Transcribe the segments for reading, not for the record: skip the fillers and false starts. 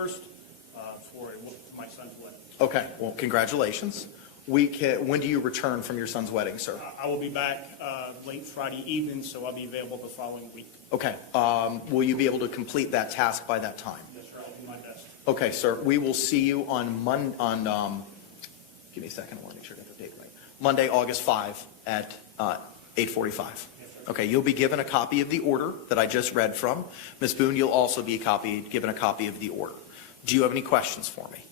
21st for my son's wedding. Okay, well, congratulations. When do you return from your son's wedding, sir? I will be back late Friday evening, so I'll be available the following week. Okay, will you be able to complete that task by that time? Yes, sir. I'll do my best. Okay, sir, we will see you on give me a second, I want to make sure I got the date right. Monday, August 5 at 8:45. Yes, sir. Okay, you'll be given a copy of the order that I just read from. Ms. Boone, you'll also be given a copy of the order. Do you have any questions for me?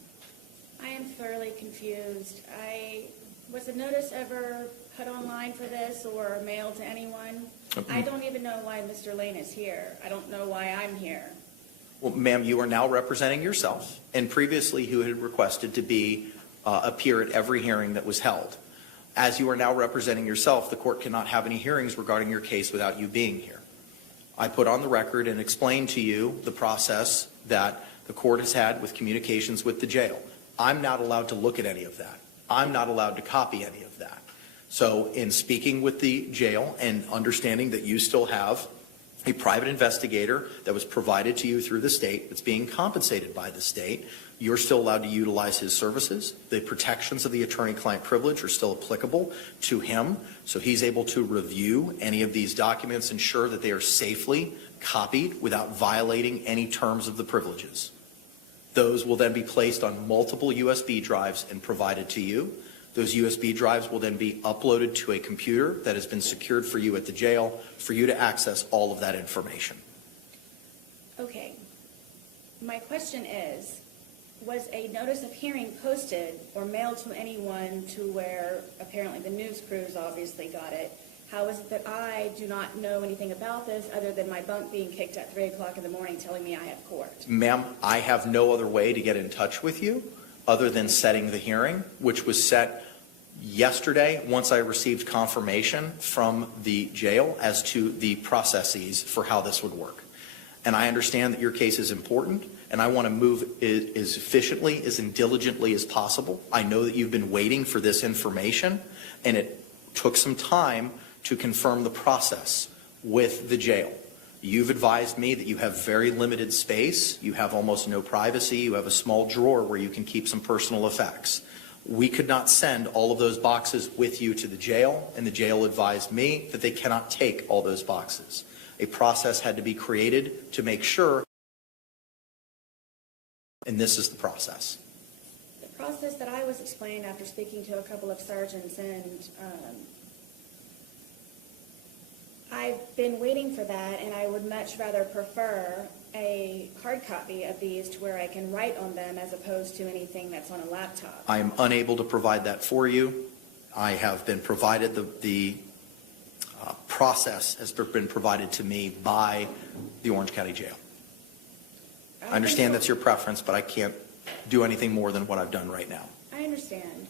I am thoroughly confused. Was a notice ever put online for this or mailed to anyone? I don't even know why Mr. Lane is here. I don't know why I'm here. Well, ma'am, you are now representing yourself, and previously you had requested to appear at every hearing that was held. As you are now representing yourself, the court cannot have any hearings regarding your case without you being here. I put on the record and explained to you the process that the court has had with communications with the jail. I'm not allowed to look at any of that. I'm not allowed to copy any of that. So in speaking with the jail and understanding that you still have a private investigator that was provided to you through the state that's being compensated by the state, you're still allowed to utilize his services. The protections of the attorney-client privilege are still applicable to him, so he's able to review any of these documents, ensure that they are safely copied without violating any terms of the privileges. Those will then be placed on multiple USB drives and provided to you. Those USB drives will then be uploaded to a computer that has been secured for you at the jail for you to access all of that information. Okay. My question is, was a notice of hearing posted or mailed to anyone to where apparently the news crews obviously got it? How is it that I do not know anything about this other than my bunk being kicked at 3 o'clock in the morning telling me I have court? Ma'am, I have no other way to get in touch with you other than setting the hearing, which was set yesterday once I received confirmation from the jail as to the processes for how this would work. And I understand that your case is important, and I want to move as efficiently, as diligently as possible. I know that you've been waiting for this information, and it took some time to confirm the process with the jail. You've advised me that you have very limited space, you have almost no privacy, you have a small drawer where you can keep some personal effects. We could not send all of those boxes with you to the jail, and the jail advised me that they cannot take all those boxes. A process had to be created to make sure, and this is the process. The process that I was explained after speaking to a couple of sergeants, and I've been waiting for that, and I would much rather prefer a hard copy of these to where I can write on them as opposed to anything that's on a laptop. I am unable to provide that for you. I have been provided the process has been provided to me by the Orange County Jail. I understand that's your preference, but I can't do anything more than what I've done right now. I understand.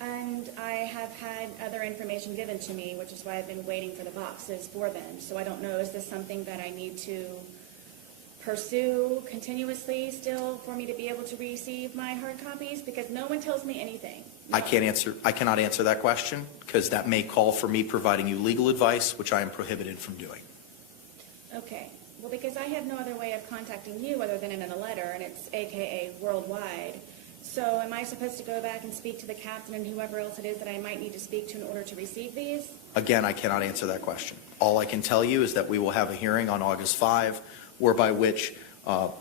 And I have had other information given to me, which is why I've been waiting for the boxes for them. So I don't know, is this something that I need to pursue continuously still for me to be able to receive my hard copies? Because no one tells me anything. I cannot answer that question because that may call for me providing you legal advice, which I am prohibited from doing. Okay. Well, because I have no other way of contacting you other than in a letter, and it's AKA worldwide. So am I supposed to go back and speak to the captain and whoever else it is that I might need to speak to in order to receive these? Again, I cannot answer that question. All I can tell you is that we will have a hearing on August 5, whereby which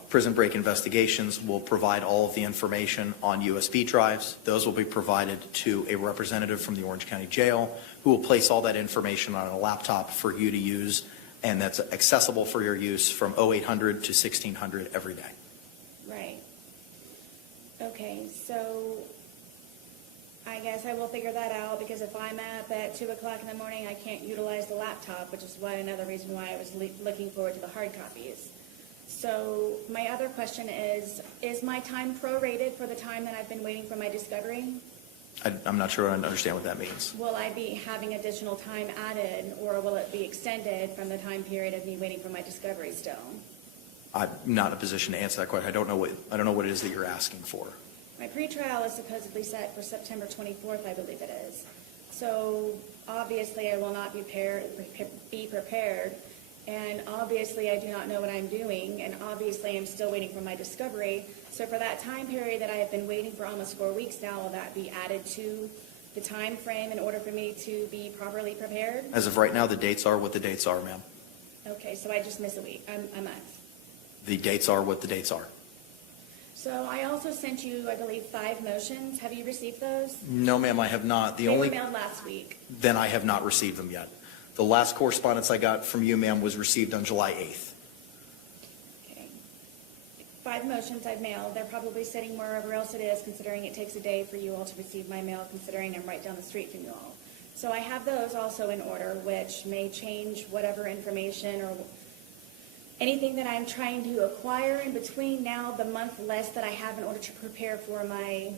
Prison Break Investigations will provide all of the information on USB drives. Those will be provided to a representative from the Orange County Jail who will place all that information on a laptop for you to use, and that's accessible for your use from 0800 to 1600 every day. Right. Okay, so I guess I will figure that out, because if I'm up at 2 o'clock in the morning, I can't utilize the laptop, which is another reason why I was looking forward to the hard copies. So my other question is my time prorated for the time that I've been waiting for my discovery? I'm not sure I understand what that means. Will I be having additional time added, or will it be extended from the time period of me waiting for my discovery still? I'm not in a position to answer that question. I don't know what it is that you're asking for. My pretrial is supposedly set for September 24th, I believe it is. So obviously I will not be prepared And obviously, I do not know what I'm doing, and obviously, I'm still waiting for my discovery. So for that time period that I have been waiting for almost 4 weeks now, will that be added to the time frame in order for me to be properly prepared? As of right now, the dates are what the dates are, ma'am. Okay, so I just miss a week, a month. The dates are what the dates are. So I also sent you, I believe, 5 motions. Have you received those? No, ma'am, I have not. They were mailed last week. Then I have not received them yet. The last correspondence I got from you, ma'am, was received on July 8th. Okay. 5 motions I've mailed. They're probably sitting wherever else it is, considering it takes a day for you all to receive my mail, considering I'm right down the street from you all. So I have those also in order, which may change whatever information or anything that I'm trying to acquire in between now, the month less that I have in order to prepare for my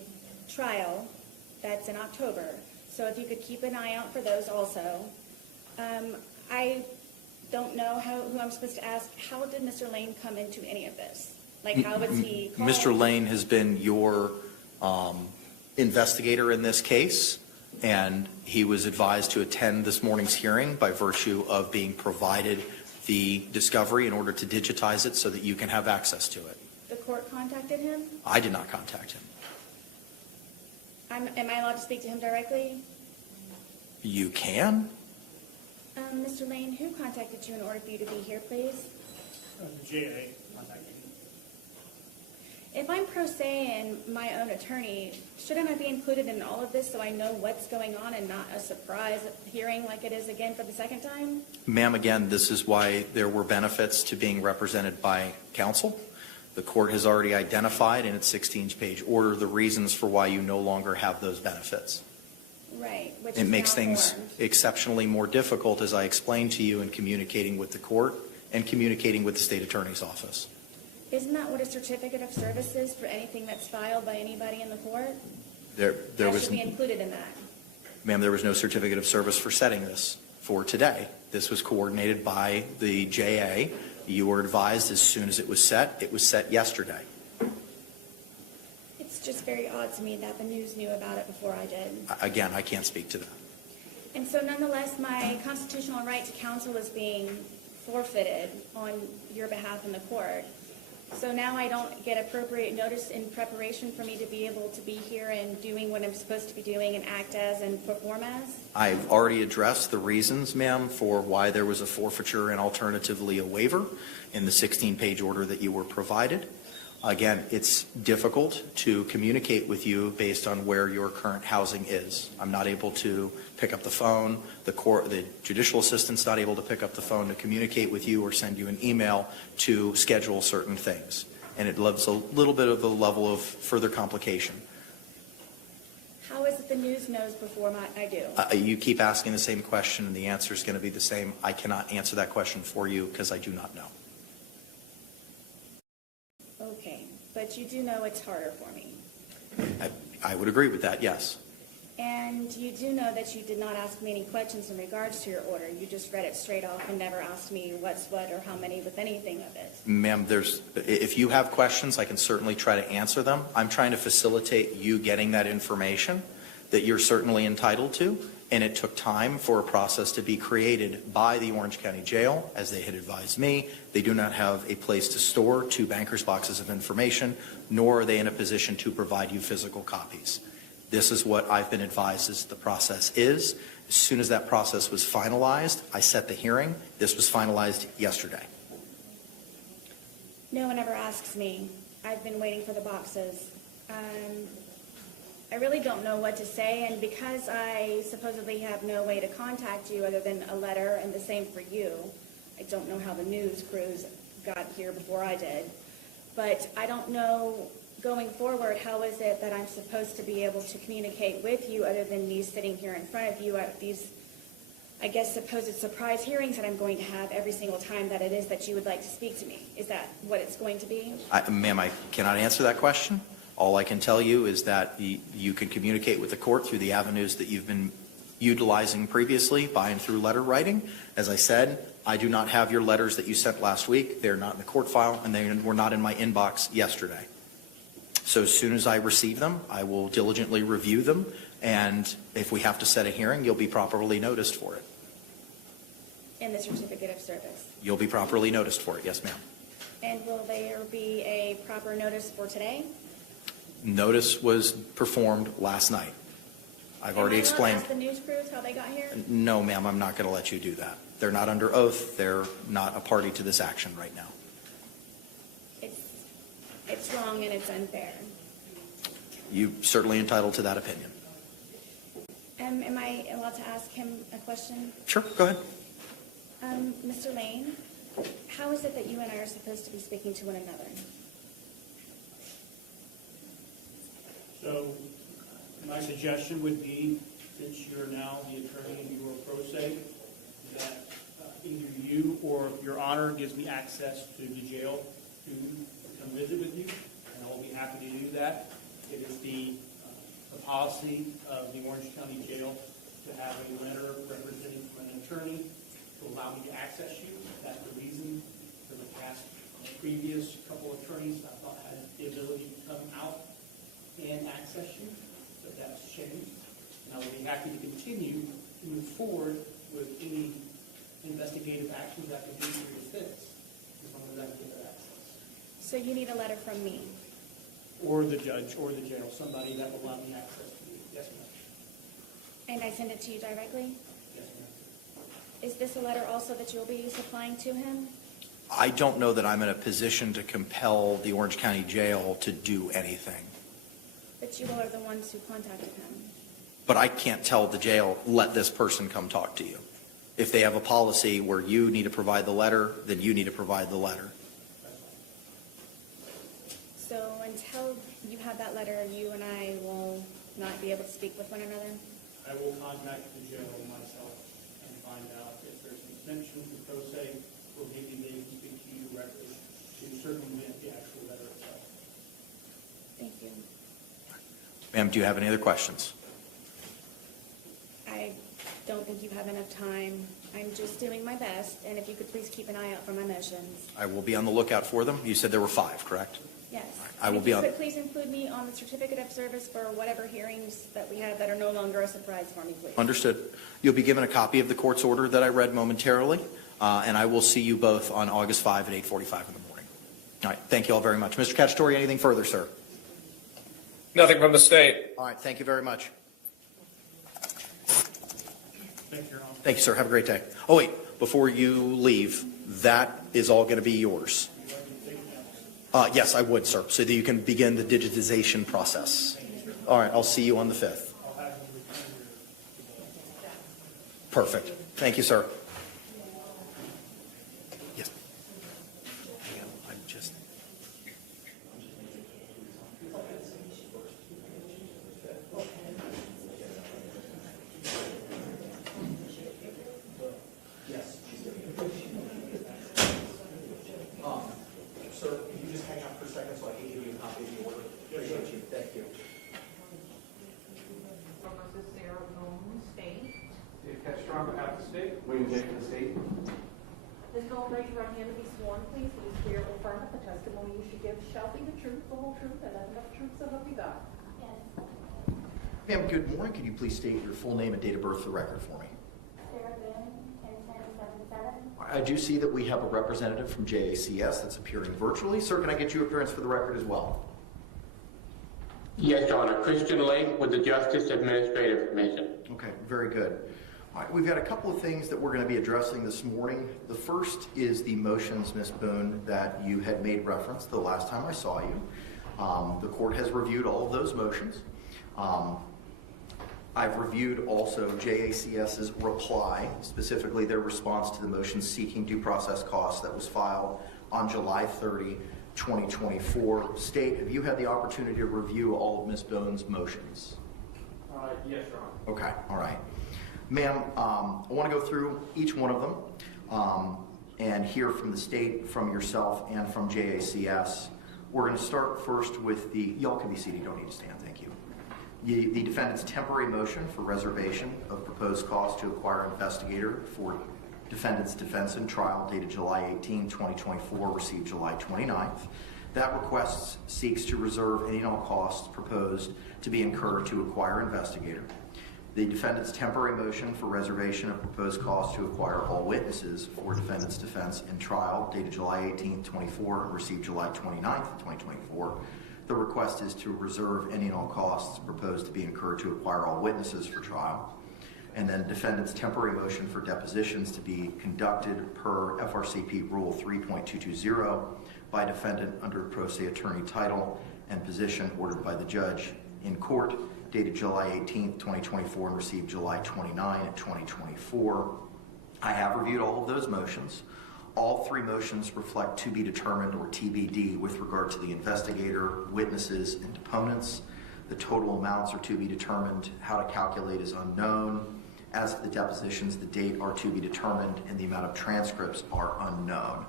trial. That's in October. So if you could keep an eye out for those also. I don't know who I'm supposed to ask. How did Mr. Lane come into any of this? Like, how was he called? Mr. Lane has been your investigator in this case, and he was advised to attend this morning's hearing by virtue of being provided the discovery in order to digitize it so that you can have access to it. The court contacted him? I did not contact him. Am I allowed to speak to him directly? You can? Mr. Lane, who contacted you in order for you to be here, please? The JA contacted me. If I'm pro se and my own attorney, shouldn't I be included in all of this so I know what's going on and not a surprise hearing like it is again for the second time? Ma'am, again, this is why there were benefits to being represented by counsel. The court has already identified in its 16-page order the reasons for why you no longer have those benefits. Right, which It is makes now things formed. exceptionally more difficult, as I explained to you, in communicating with the court and communicating with the state attorney's office. Isn't that what a certificate of service is for anything that's filed by anybody in the court? There That was, should be included in that. ma'am, there was no certificate of service for setting this for today. This was coordinated by the JA. You were advised as soon as it was set. It was set yesterday. It's just very odd to me that the news knew about it before I did. Again, I can't speak to that. And so nonetheless, my constitutional right to counsel is being forfeited on your behalf in the court. So now I don't get appropriate notice in preparation for me to be able to be here and doing what I'm supposed to be doing and act as and perform as? I've already addressed the reasons, ma'am, for why there was a forfeiture and alternatively a waiver in the 16-page order that you were provided. Again, it's difficult to communicate with you based on where your current housing is. I'm not able to pick up the phone. The judicial assistant's not able to pick up the phone to communicate with you or send you an email to schedule certain things. And it leaves a little bit of a level of further complication. How is it the news knows before I do? You keep asking the same question, and the answer is going to be the same. I cannot answer that question for you because I do not know. Okay, but you do know it's harder for me. I would agree with that, yes. And you do know that you did not ask me any questions in regards to your order. You just read it straight off and never asked me what's what or how many with anything of it. Ma'am, if you have questions, I can certainly try to answer them. I'm trying to facilitate you getting that information that you're certainly entitled to, and it took time for a process to be created by the Orange County Jail, as they had advised me. They do not have a place to store 2 banker's boxes of information, nor are they in a position to provide you physical copies. This is what I've been advised as the process is. As soon as that process was finalized, I set the hearing. This was finalized yesterday. No one ever asks me. I've been waiting for the boxes. I really don't know what to say, and because I supposedly have no way to contact you other than a letter, and the same for you, I don't know how the news crews got here before I did, but I don't know going forward, how is it that I'm supposed to be able to communicate with you other than me sitting here in front of you at these, I guess, supposed surprise hearings that I'm going to have every single time that it is that you would like to speak to me? Is that what it's going to be? Ma'am, I cannot answer that question. All I can tell you is that you can communicate with the court through the avenues that you've been utilizing previously, by and through letter writing. As I said, I do not have your letters that you sent last week. They're not in the court file, and they were not in my inbox yesterday. So as soon as I receive them, I will diligently review them, and if we have to set a hearing, you'll be properly noticed for it. in the certificate of service? You'll be properly noticed for it, yes, ma'am. And will there be a proper notice for today? Notice was performed last night. I've already explained. Ask the news crews how they got here? No, ma'am, I'm not going to let you do that. They're not under oath. They're not a party to this action right now. It's wrong and it's unfair. You're certainly entitled to that opinion. Am I allowed to ask him a question? Sure, go ahead. Mr. Lane, how is it that you and I are supposed to be speaking to one another? So my suggestion would be, since you're now the attorney and you are pro se, that either you or your honor gives me access to the jail to come visit with you, and I will be happy to do that. It is the policy of the Orange County Jail to have a letter representing from an attorney to allow me to access you. That's the reason for the past previous couple of attorneys I thought had the ability to come out and access you, but that's changed. And I will be happy to continue to move forward with any investigative actions I can do for your defense, as long as I can get that access. So you need a letter from me? Or the judge, or the jail, somebody that will allow me access to you. Yes, ma'am. And I send it to you directly? Yes, ma'am. Is this a letter also that you'll be supplying to him? I don't know that I'm in a position to compel the Orange County Jail to do anything. But you all are the ones who contacted him. But I can't tell the jail, let this person come talk to you. If they have a policy where you need to provide the letter, then you need to provide the letter. So until you have that letter, you and I will not be able to speak with one another? I will contact the jail myself and find out if there's an extension to pro se, or maybe they can speak to you directly to circumvent the actual letter itself. Thank you. Ma'am, do you have any other questions? I don't think you have enough time. I'm just doing my best, and if you could please keep an eye out for my motions. I will be on the lookout for them. You said there were 5, correct? Yes. I will And be if on- you could please include me on the certificate of service for whatever hearings that we have that are no longer a surprise for me, please. Understood. You'll be given a copy of the court's order that I read momentarily, and I will see you both on August 5 at 8:45 in the morning. All right, thank you all very much. Mr. Cacciatore, anything further, sir? Nothing from the state. All right, thank you very much. Thank you, Your Honor. Thank you, sir. Have a great day. Oh, wait, before you leave, that is all going to be yours. Yes, I would, sir, so that you can begin the digitization process. All right, I'll see you on the 5th. Perfect. Thank you, sir. Yes. I'm just... Sir, can you just hang out for a second so I can give you a copy of the order? Appreciate you. Thank you. Versus Sarah Boone State. Dave Castro, out of the state. William Jake of the state. Ms. Gold, raise your right hand to be sworn, please. Do you swear or affirm that the testimony you should give shall be the truth, the whole truth, and nothing but the truth, so help you God? Yes. Ma'am, good morning. Could you please state your full name and date of birth for the record for me? Sarah Boone, 10-10-77. I do see that we have a representative from JACS that's appearing virtually. Sir, can I get your appearance for the record as well? Yes, Your Honor. Christian Lake with the Justice Administrative Commission. Okay, very good. All right, we've got a couple of things that we're going to be addressing this morning. The first is the motions, Ms. Boone, that you had made reference the last time I saw you. The court has reviewed all of those motions. I've reviewed also JACS's reply, specifically their response to the motion seeking due process costs that was filed on July 30, 2024. State, have you had the opportunity to review all of Ms. Boone's motions? Yes, Your Honor. Okay, all right. Ma'am, I want to go through each one of them and hear from the state, from yourself, and from JACS. We're going to start first with the, y'all can be seated, you don't need to stand, thank you. The defendant's temporary motion for reservation of proposed costs to acquire investigator for defendant's defense and trial dated July 18, 2024, received July 29th. That request seeks to reserve any and all costs proposed to be incurred to acquire investigator. the defendant's temporary motion for reservation of proposed costs to acquire all witnesses for defendant's defense in trial dated July 18, 24, and received July 29, 2024. The request is to reserve any and all costs proposed to be incurred to acquire all witnesses for trial. And then defendant's temporary motion for depositions to be conducted per FRCP Rule 3.220 by defendant under pro se attorney title and position ordered by the judge in court dated July 18th, 2024 and received July 29, 2024. I have reviewed all of those motions. All three motions reflect to be determined or TBD with regard to the investigator, witnesses, and deponents. The total amounts are to be determined. How to calculate is unknown. As for the depositions, the date are to be determined, and the amount of transcripts are unknown.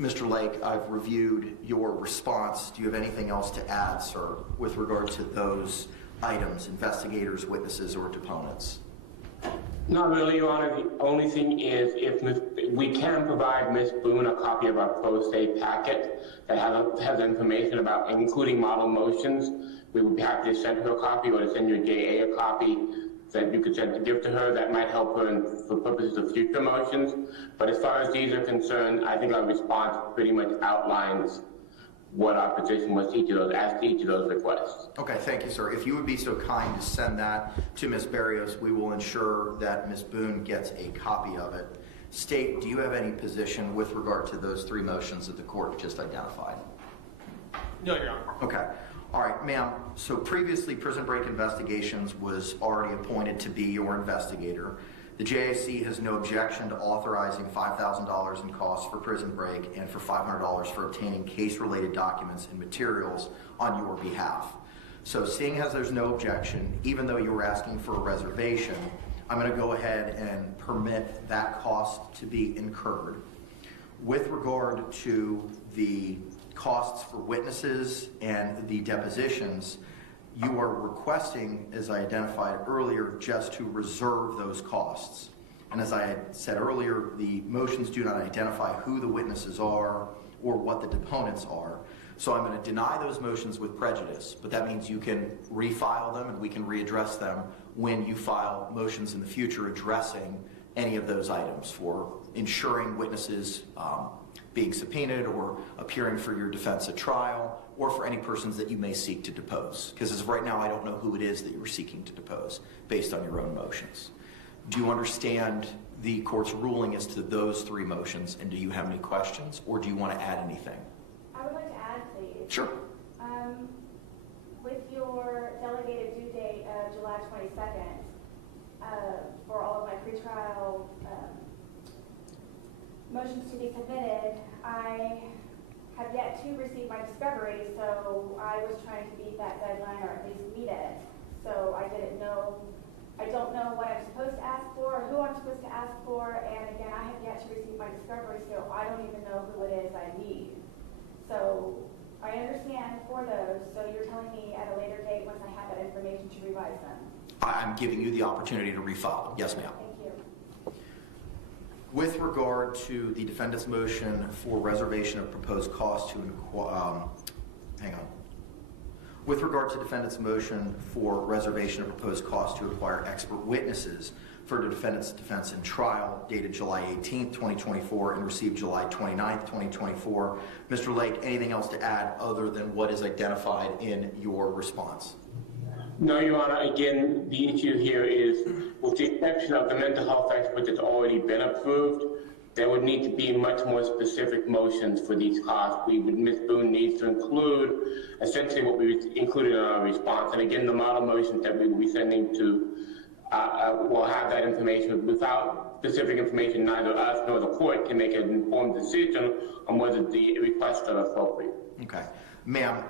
Mr. Lake, I've reviewed your response. Do you have anything else to add, sir, with regard to those items, investigators, witnesses, or deponents? Not really, Your Honor. The only thing is if we can provide Ms. Boone a copy of our pro se packet that has information about, including model motions. We would be happy to send her a copy or to send your JA a copy that you could send to give to her. That might help her for purposes of future motions. But as far as these are concerned, I think our response pretty much outlines what our position was to each of those, as to each of those requests. Okay, thank you, sir. If you would be so kind to send that to Ms. Barrios, we will ensure that Ms. Boone gets a copy of it. State, do you have any position with regard to those three motions that the court just identified? No, Your Honor. Okay. All right, ma'am. So previously, Prison Break Investigations was already appointed to be your investigator. The JAC has no objection to authorizing $5,000 in costs for Prison Break and for $500 for obtaining case-related documents and materials on your behalf. So seeing as there's no objection, even though you were asking for a reservation, I'm going to go ahead and permit that cost to be incurred. With regard to the costs for witnesses and the depositions, you are requesting, as I identified earlier, just to reserve those costs. And as I had said earlier, the motions do not identify who the witnesses are or what the deponents are. So I'm going to deny those motions with prejudice, but that means you can refile them and we can readdress them when you file motions in the future addressing any of those items for ensuring witnesses being subpoenaed or appearing for your defense at trial, or for any persons that you may seek to depose. Because as of right now, I don't know who it is that you were seeking to depose based on your own motions. Do you understand the court's ruling as to those three motions, and do you have any questions, or do you want to add anything? I would like to add, please. Sure. With your delegated due date of July 22nd, for all of my pretrial motions to be submitted, I have yet to receive my discovery, so I was trying to beat that deadline or at least meet it. So I don't know what I'm supposed to ask for or who I'm supposed to ask for, and again, I have yet to receive my discovery, so I don't even know who it is I need. So I understand for those, so you're telling me at a later date once I have that information to revise them. I'm giving you the opportunity to refile them. Yes, ma'am. Thank you. With regard to the defendant's motion for reservation of proposed costs to With regard to defendant's motion for reservation of proposed costs to acquire expert witnesses for the defendant's defense in trial dated July 18th, 2024 and received July 29th, 2024, Mr. Lake, anything else to add other than what is identified in your response? No, Your Honor. Again, the issue here is, with the exception of the mental health expert that's already been approved, there would need to be much more specific motions for these costs. Ms. Boone needs to include essentially what we included in our response. And again, the model motions that we will be sending to will have that information. Without specific information, neither us nor the court can make an informed decision on whether the requests are appropriate. Okay. Ma'am,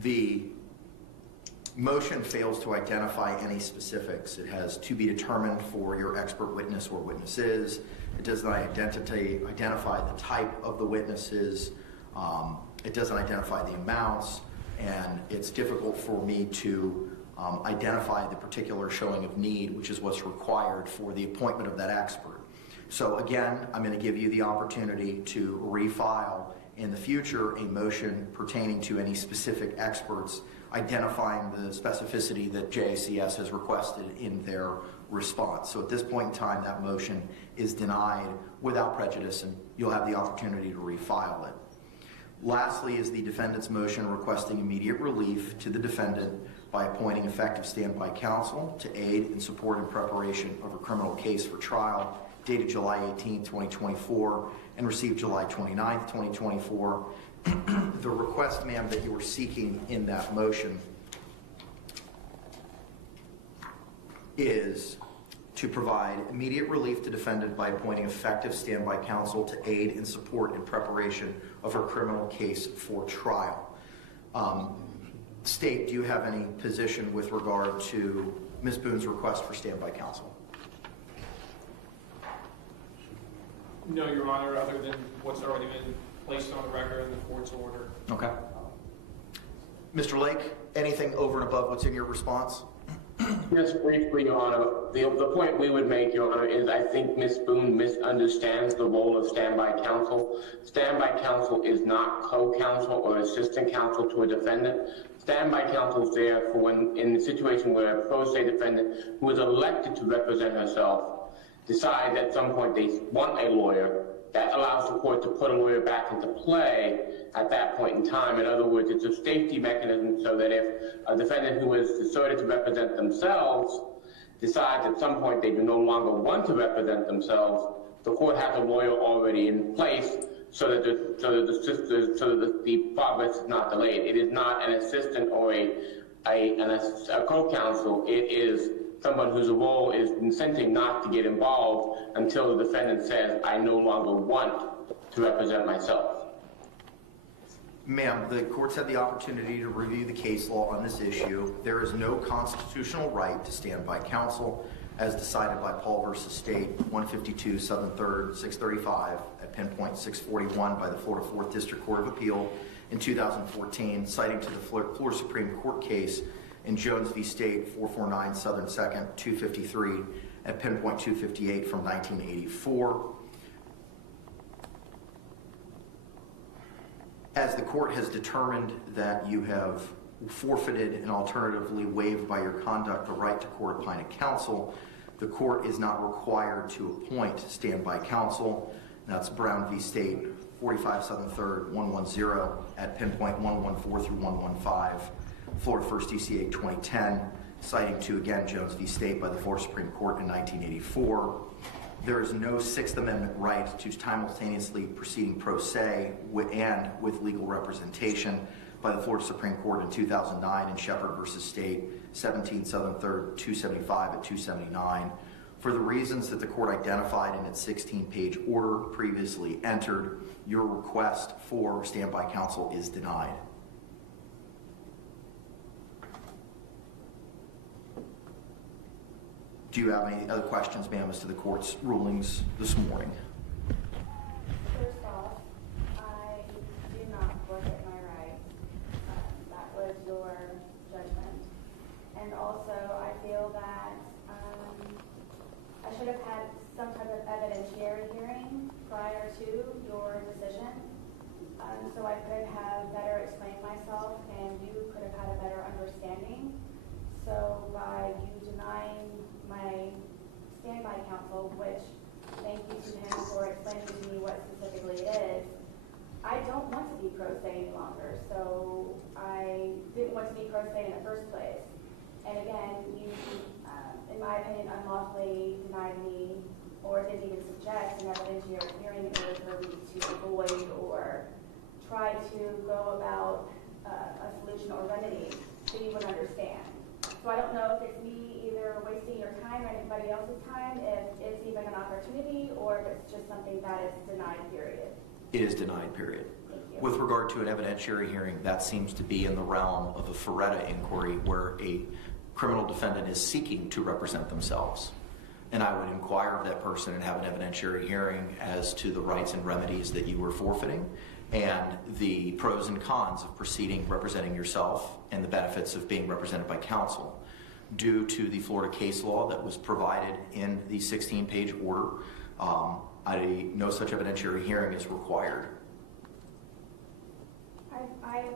the motion fails to identify any specifics. It has to be determined for your expert witness or witnesses. It does not identify the type of the witnesses. It doesn't identify the amounts, and it's difficult for me to identify the particular showing of need, which is what's required for the appointment of that expert. So again, I'm going to give you the opportunity to refile in the future a motion pertaining to any specific experts identifying the specificity that JACS has requested in their response. So at this point in time, that motion is denied without prejudice, and you'll have the opportunity to refile it. Lastly is the defendant's motion requesting immediate relief to the defendant by appointing effective standby counsel to aid and support in preparation of a criminal case for trial dated July 18, 2024, and received July 29, 2024. The request, ma'am, that you are seeking in that motion is to provide immediate relief to defendant by appointing effective standby counsel to aid and support in preparation of her criminal case for trial. State, do you have any position with regard to Ms. Boone's request for standby counsel? No, Your Honor, other than what's already been placed on the record in the court's order. Okay. Mr. Lake, anything over and above what's in your response? Just briefly, Your Honor, the point we would make, Your Honor, is I think Ms. Boone misunderstands the role of standby counsel. Standby counsel is not co-counsel or assistant counsel to a defendant. Standby counsel is there for when, in the situation where a pro se defendant who is elected to represent herself decides at some point they want a lawyer, that allows the court to put a lawyer back into play at that point in time. In other words, it's a safety mechanism so that if a defendant who is decided to represent themselves decides at some point they do no longer want to represent themselves, the court has a lawyer already in place so that the progress is not delayed. It is not an assistant or a co-counsel. It is someone whose role is incenting not to get involved until the defendant says, I no longer want to represent myself. Ma'am, the courts had the opportunity to review the case law on this issue. There is no constitutional right to standby counsel as decided by Paul v. State, 152 Southern 3rd, 635 at pinpoint 641 by the Florida 4th District Court of Appeal in 2014, citing to the Florida Supreme Court case in Jones v. State, 449 Southern 2nd, 253 at pinpoint 258 from 1984. As the court has determined that you have forfeited and alternatively waived by your conduct the right to court-appointed counsel, the court is not required to appoint standby counsel. That's Brown v. State, 45 Southern 3rd, 110 at pinpoint 114 through 115. Florida 1st DCA 2010, citing to, again, Jones v. State by the Florida Supreme Court in 1984. There is no Sixth Amendment right to simultaneously proceeding pro se and with legal representation by the Florida Supreme Court in 2009 in Shepard v. State, 17 Southern 3rd, 275 at 279. For the reasons that the court identified in its 16-page order previously entered, your request for standby counsel is denied. Do you have any other questions, ma'am, as to the court's rulings this morning? First off, I do not forfeit my rights. That was your judgment. And also, I feel that I should have had some type of evidentiary hearing prior to your decision, so I could have better explained myself and you could have had a better understanding. So by you denying my standby counsel, which thank you to him for explaining to me what specifically it is, I don't want to be pro se any longer. So I didn't want to be pro se in the first place. And again, you, in my opinion, unlawfully denied me or didn't even suggest an evidentiary hearing in order for me to avoid or try to go about a solution or remedy so you would understand. So I don't know if it's me either wasting your time or anybody else's time, if it's even an opportunity, or if it's just something that is denied, period. It is denied, period. Thank you. With regard to an evidentiary hearing, that seems to be in the realm of a Ferretta inquiry where a criminal defendant is seeking to represent themselves. And I would inquire of that person and have an evidentiary hearing as to the rights and remedies that you were forfeiting and the pros and cons of proceeding representing yourself and the benefits of being represented by counsel. Due to the Florida case law that was provided in the 16-page order, no such evidentiary hearing is required.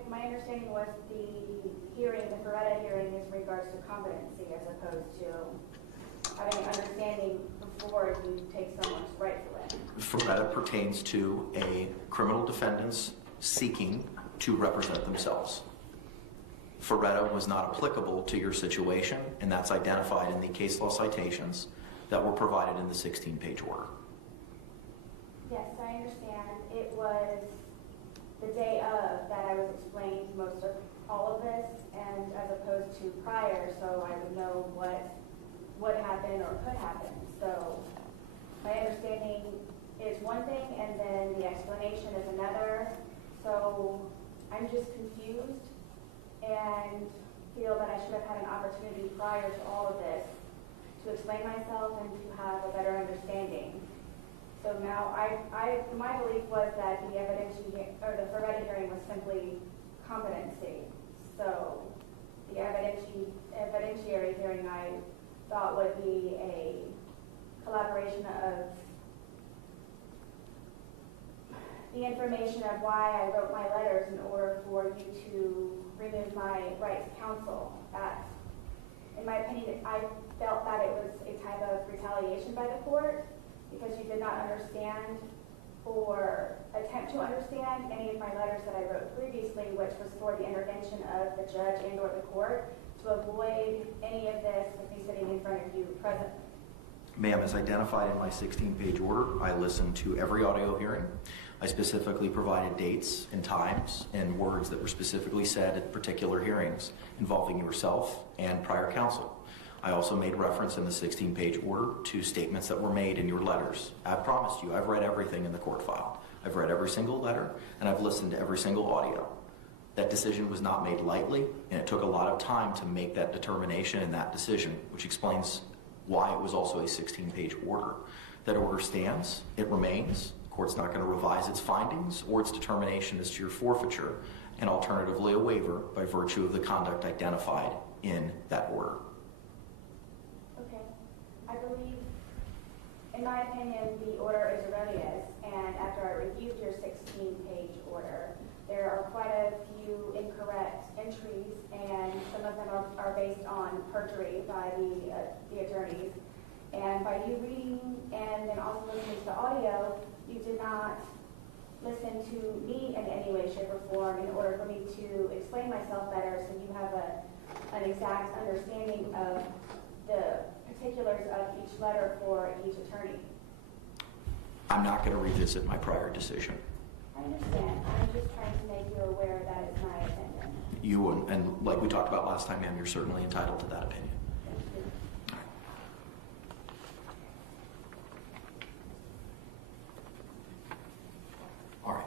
My understanding was the hearing, the Ferretta hearing is in regards to competency as opposed to having an understanding before you take someone's right to it. Ferretta pertains to a criminal defendants seeking to represent themselves. Ferretta was not applicable to your situation, and that's identified in the case law citations that were provided in the 16-page order. Yes, I understand. It was the day of that I was explained most of all of this, and as opposed to prior, so I would know what would happen or could happen. So my understanding is one thing, and then the explanation is another. So I'm just confused and feel that I should have had an opportunity prior to all of this to explain myself and to have a better understanding. So now my belief was that the the Ferretta hearing was simply competency. So the evidentiary hearing I thought would be a collaboration of the information of why I wrote my letters in order for you to remove my right to counsel. That, in my opinion, I felt that it was a type of retaliation by the court because you did not understand or attempt to understand any of my letters that I wrote previously, which was for the intervention of the judge and or the court to avoid any of this with me sitting in front of you presently. Ma'am, as identified in my 16-page order, I listened to every audio hearing. I specifically provided dates and times and words that were specifically said at particular hearings involving yourself and prior counsel. I also made reference in the 16-page order to statements that were made in your letters. I promised you, I've read everything in the court file. I've read every single letter, and I've listened to every single audio. That decision was not made lightly, and it took a lot of time to make that determination and that decision, which explains why it was also a 16-page order. That order stands, it remains. The court's not going to revise its findings or its determination as to your forfeiture, and alternatively a waiver by virtue of the conduct identified in that order. Okay. I believe, in my opinion, the order is erroneous, and after I reviewed your 16-page order, there are quite a few incorrect entries, and some of them are based on perjury by the attorneys. And by you reading and then also listening to the audio, you did not listen to me in any way, shape, or form in order for me to explain myself better so you have an exact understanding of the particulars of each letter for each attorney. I'm not going to revisit my prior decision. I understand. I'm just trying to make you aware that it's my opinion. You wouldn't, and like we talked about last time, ma'am, you're certainly entitled to that opinion. Thank you. All right.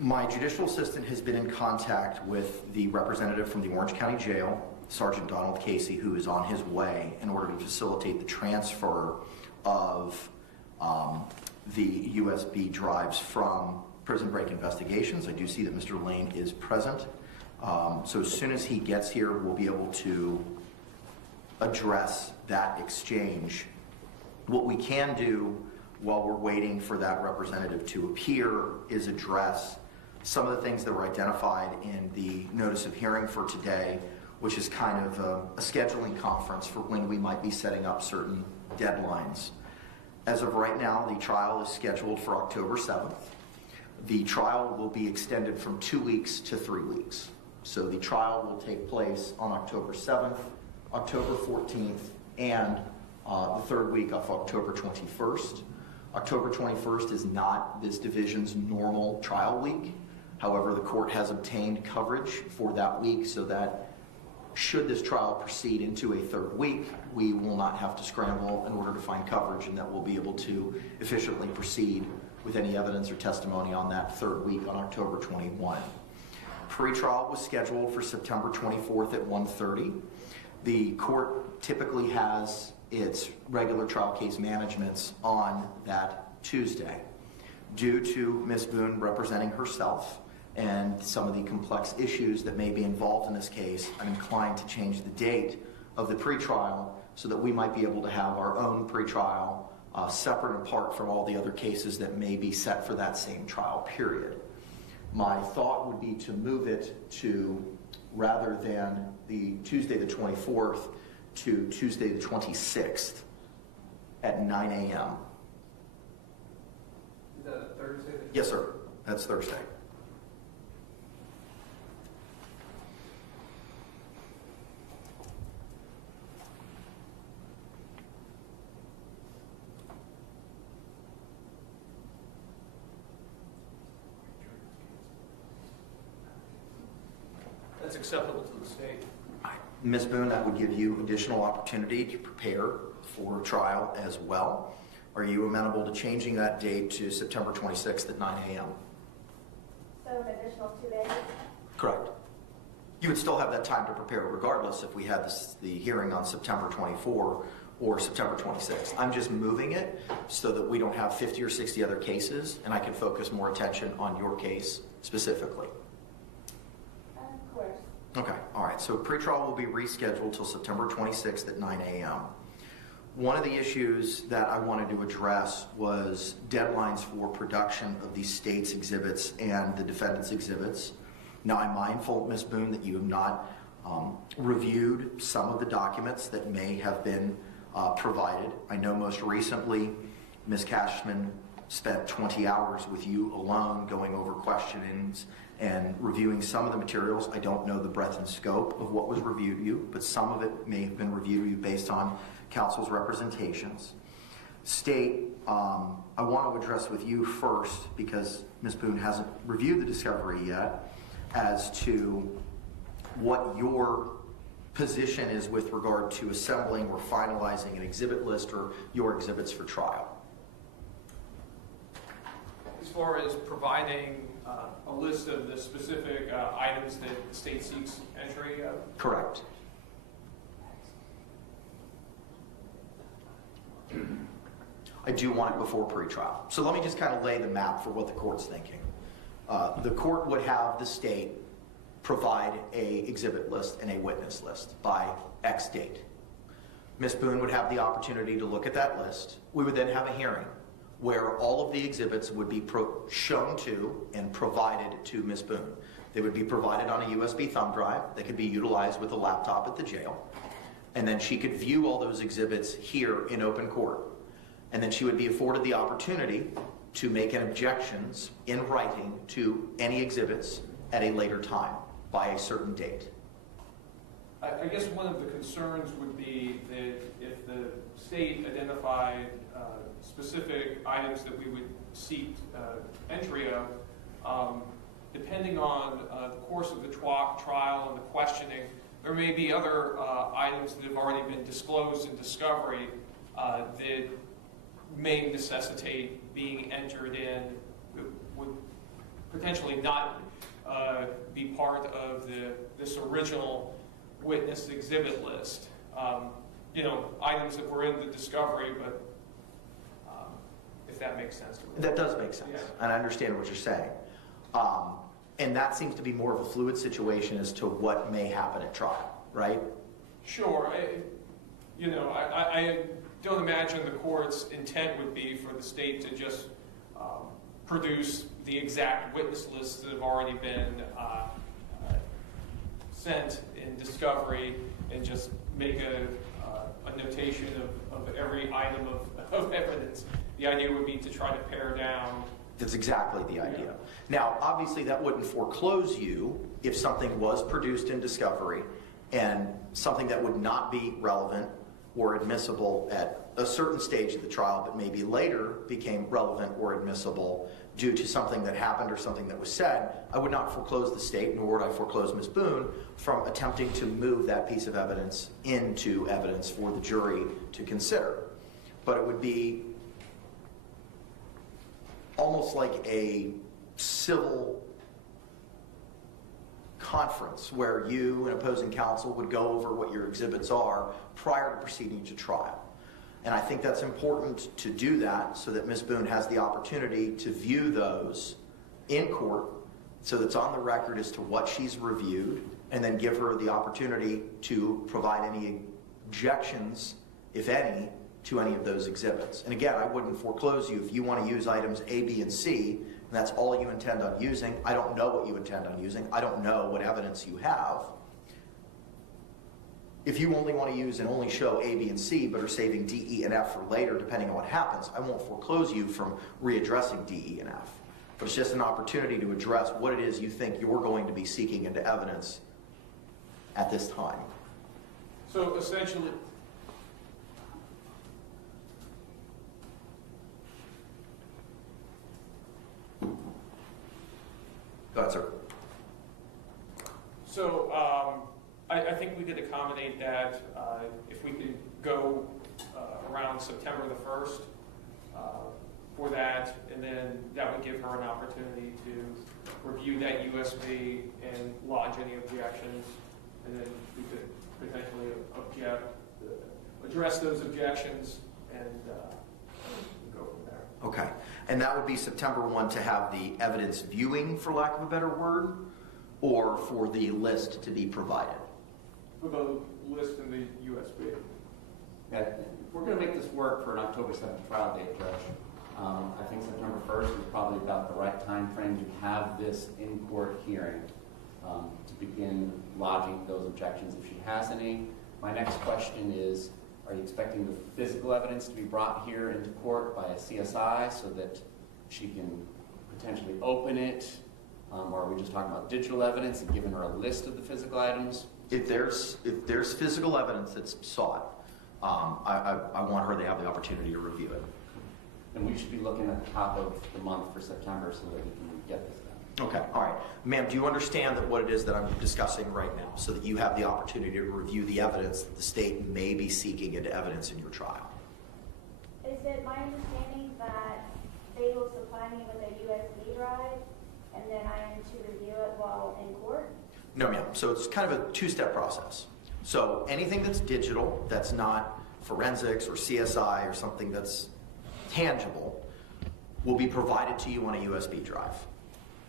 My judicial assistant has been in contact with the representative from the Orange County Jail, Sergeant Donald Casey, who is on his way in order to facilitate the transfer of the USB drives from Prison Break Investigations. I do see that Mr. Lane is present. So as soon as he gets here, we'll be able to address that exchange. What we can do while we're waiting for that representative to appear is address some of the things that were identified in the notice of hearing for today, which is kind of a scheduling conference for when we might be setting up certain deadlines. As of right now, the trial is scheduled for October 7th. The trial will be extended from 2 weeks to 3 weeks. So the trial will take place on October 7th, October 14th, and the third week of October 21st. October 21st is not this division's normal trial week. However, the court has obtained coverage for that week so that should this trial proceed into a third week, we will not have to scramble in order to find coverage, and that we'll be able to efficiently proceed with any evidence or testimony on that third week on October 21. Pre-trial was scheduled for September 24th at 1:30. The court typically has its regular trial case managements on that Tuesday. Due to Ms. Boone representing herself and some of the complex issues that may be involved in this case, I'm inclined to change the date of the pretrial so that we might be able to have our own pretrial separate and apart from all the other cases that may be set for that same trial period. My thought would be to move it to, rather than the Tuesday the 24th, to Tuesday the 26th at 9 a.m. Is that a Thursday? Yes, sir. That's Thursday. That's acceptable to the state. Ms. Boone, that would give you additional opportunity to prepare for trial as well. Are you amenable to changing that date to September 26th at 9 a.m.? So an additional 2 days? Correct. You would still have that time to prepare regardless if we had the hearing on September 24 or September 26th. I'm just moving it so that we don't have 50 or 60 other cases and I can focus more attention on your case specifically. Of course. Okay, all right. So pretrial will be rescheduled till September 26th at 9 a.m. One of the issues that I wanted to address was deadlines for production of the state's exhibits and the defendant's exhibits. Now, I'm mindful, Ms. Boone, that you have not reviewed some of the documents that may have been provided. I know most recently, Ms. Cashman spent 20 hours with you alone going over questionings and reviewing some of the materials. I don't know the breadth and scope of what was reviewed to you, but some of it may have been reviewed to you based on counsel's representations. State, I want to address with you first, because Ms. Boone hasn't reviewed the discovery yet, as to what your position is with regard to assembling or finalizing an exhibit list or your exhibits for trial. As far as providing a list of the specific items that the state seeks entry of? Correct. I do want it before pretrial. So let me just kind of lay the map for what the court's thinking. The court would have the state provide a exhibit list and a witness list by X date. Ms. Boone would have the opportunity to look at that list. We would then have a hearing where all of the exhibits would be shown to and provided to Ms. Boone. They would be provided on a USB thumb drive that could be utilized with a laptop at the jail. And then she could view all those exhibits here in open court. And then she would be afforded the opportunity to make an objections in writing to any exhibits at a later time by a certain date. I guess one of the concerns would be that if the state identified specific items that we would seek entry of, depending on the course of the trial and the questioning, there may be other items that have already been disclosed in discovery that may necessitate being entered in, would potentially not be part of this original witness exhibit list. Items that were in the discovery, but if that makes sense. That does make sense, Yeah. and I understand what you're saying. And that seems to be more of a fluid situation as to what may happen at trial, right? Sure. I don't imagine the court's intent would be for the state to just produce the exact witness lists that have already been sent in discovery and just make a notation of every item of evidence. The idea would be to try to pare down. That's exactly the idea. Now, obviously, that wouldn't foreclose you if something was produced in discovery and something that would not be relevant or admissible at a certain stage of the trial, but maybe later became relevant or admissible due to something that happened or something that was said. I would not foreclose the state, nor would I foreclose Ms. Boone from attempting to move that piece of evidence into evidence for the jury to consider. But it would be almost like a civil conference where you and opposing counsel would go over what your exhibits are prior to proceeding to trial. And I think that's important to do that so that Ms. Boone has the opportunity to view those in court so that's on the record as to what she's reviewed, and then give her the opportunity to provide any objections, if any, to any of those exhibits. And again, I wouldn't foreclose you if you want to use items A, B, and C and that's all you intend on using, I don't know what you intend on using. I don't know what evidence you have. If you only want to use and only show A, B, and C, but are saving D, E, and F for later, depending on what happens, I won't foreclose you from readdressing D, E, and F. But it's just an opportunity to address what it is you think you're going to be seeking into evidence at this time. So essentially, Go ahead, sir. so I think we could accommodate that if we could go around September the 1st for that, and then that would give her an opportunity to review that USB and lodge any objections, and then we could potentially address those objections and go from there. Okay. And that would be September 1 to have the evidence viewing, for lack of a better word, or for the list to be provided? For the list and the USB. Yeah, we're going to make this work for an October 7th trial date, Judge. I think September 1st is probably about the right time frame to have this in-court hearing to begin lodging those objections if she has any. My next question is, are you expecting the physical evidence to be brought here into court by a CSI so that she can potentially open it? Or are we just talking about digital evidence and giving her a list of the physical items? If there's physical evidence that's sought, I want her to have the opportunity to review it. And we should be looking at the top of the month for September so that we can get this done. Okay, all right. Ma'am, do you understand that what it is that I'm discussing right now, so that you have the opportunity to review the evidence that the state may be seeking into evidence in your trial? Is it my understanding that they will supply me with a USB drive, and then I am to review it while in court? No, ma'am. So it's kind of a two-step process. So anything that's digital, that's not forensics or CSI or something that's tangible, will be provided to you on a USB drive.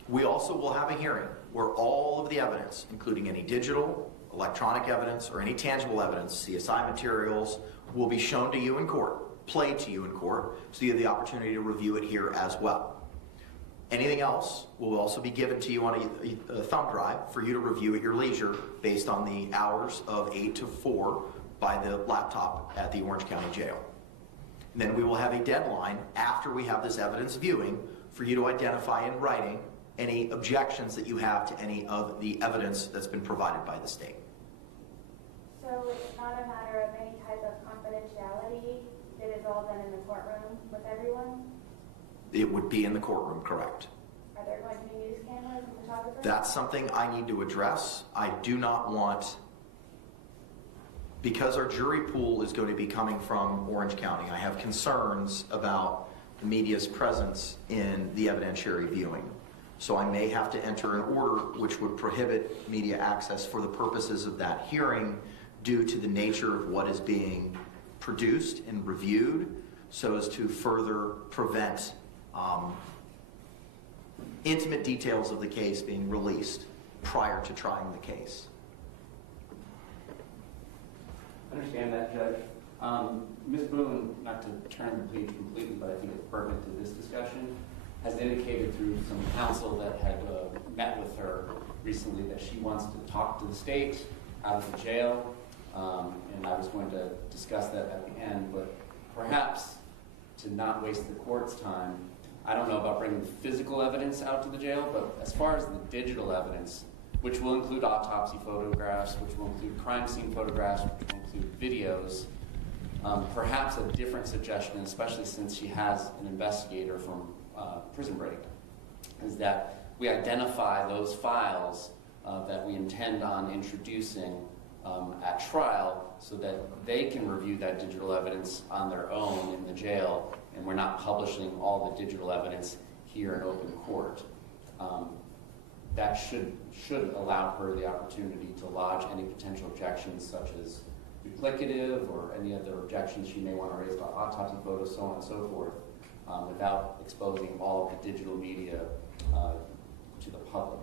We also will have a hearing where all of the evidence, including any digital, electronic evidence, or any tangible evidence, CSI materials, will be shown to you in court, played to you in court, so you have the opportunity to review it here as well. Anything else will also be given to you on a thumb drive for you to review at your leisure based on the hours of 8 to 4 by the laptop at the Orange County Jail. And then we will have a deadline after we have this evidence viewing for you to identify in writing any objections that you have to any of the evidence that's been provided by the state. So it's not a matter of any type of confidentiality? It is all done in the courtroom with everyone? It would be in the courtroom, correct? Are there going to be news cameras and photographers? That's something I need to address. I do not want, because our jury pool is going to be coming from Orange County, I have concerns about the media's presence in the evidentiary viewing. So I may have to enter an order which would prohibit media access for the purposes of that hearing due to the nature of what is being produced and reviewed, so as to further prevent intimate details of the case being released prior to trying the case. Understand that, Judge. Ms. Boone, not to turn the page completely, but I think it's pertinent to this discussion, has indicated through some counsel that had met with her recently that she wants to talk to the state out of the jail, and I was going to discuss that at the end, but perhaps to not waste the court's time, I don't know about bringing physical evidence out to the jail, but as far as the digital evidence, which will include autopsy photographs, which will include crime scene photographs, which will include videos, perhaps a different suggestion, especially since she has an investigator from Prison Break, is that we identify those files that we intend on introducing at trial so that they can review that digital evidence on their own in the jail, and we're not publishing all the digital evidence here in open court. That should allow her the opportunity to lodge any potential objections, such as duplicative or any other objections she may want to raise about autopsy photos, so on and so forth, without exposing all of the digital media to the public.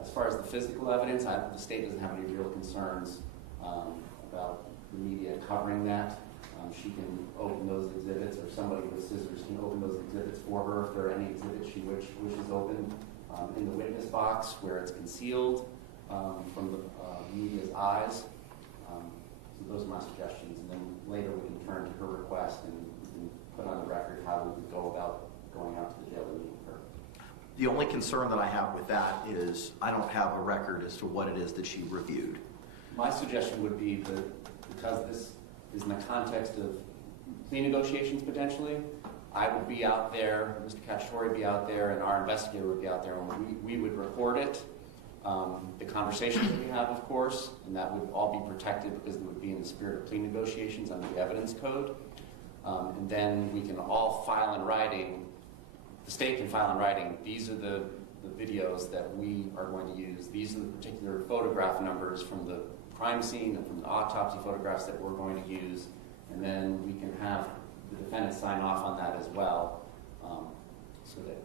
As far as the physical evidence, the state doesn't have any real concerns about the media covering that. She can open those exhibits, or somebody with scissors can open those exhibits for her if there are any exhibits she wishes opened in the witness box where it's concealed from the media's eyes. So those are my suggestions, and then later we can turn to her request and we can put on the record how we would go about going out to the jail and meeting her. The only concern that I have with that is I don't have a record as to what it is that she reviewed. My suggestion would be that because this is in the context of plea negotiations potentially, I would be out there, Mr. Cacciatore would be out there, and our investigator would be out there, and we would record it. The conversations that we have, of course, and that would all be protected because it would be in the spirit of plea negotiations under the evidence code. And then we can all file in writing, the state can file in writing, these are the videos that we are going to use. These are the particular photograph numbers from the crime scene and from the autopsy photographs that we're going to use. And then we can have the defendant sign off on that as well, so that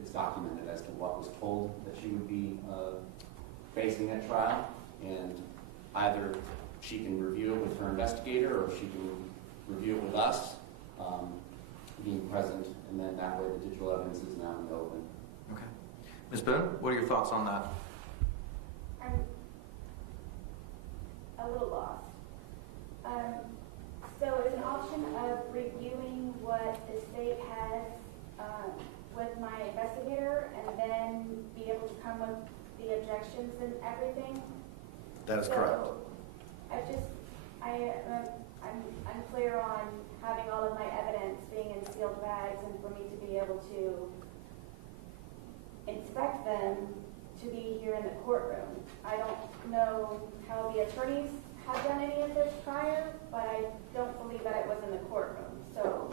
it's documented as to what was told that she would be facing at trial. And either she can review it with her investigator, or she can review it with us, being present, and then that way the digital evidence is now in the open. Okay. Ms. Boone, what are your thoughts on that? I'm a little lost. So it's an option of reviewing what the state has with my investigator and then be able to come with the objections and everything? That is So, correct. I'm unclear on having all of my evidence being in sealed bags and for me to be able to inspect them to be here in the courtroom. I don't know how the attorneys have done any of this prior, but I don't believe that it was in the courtroom. So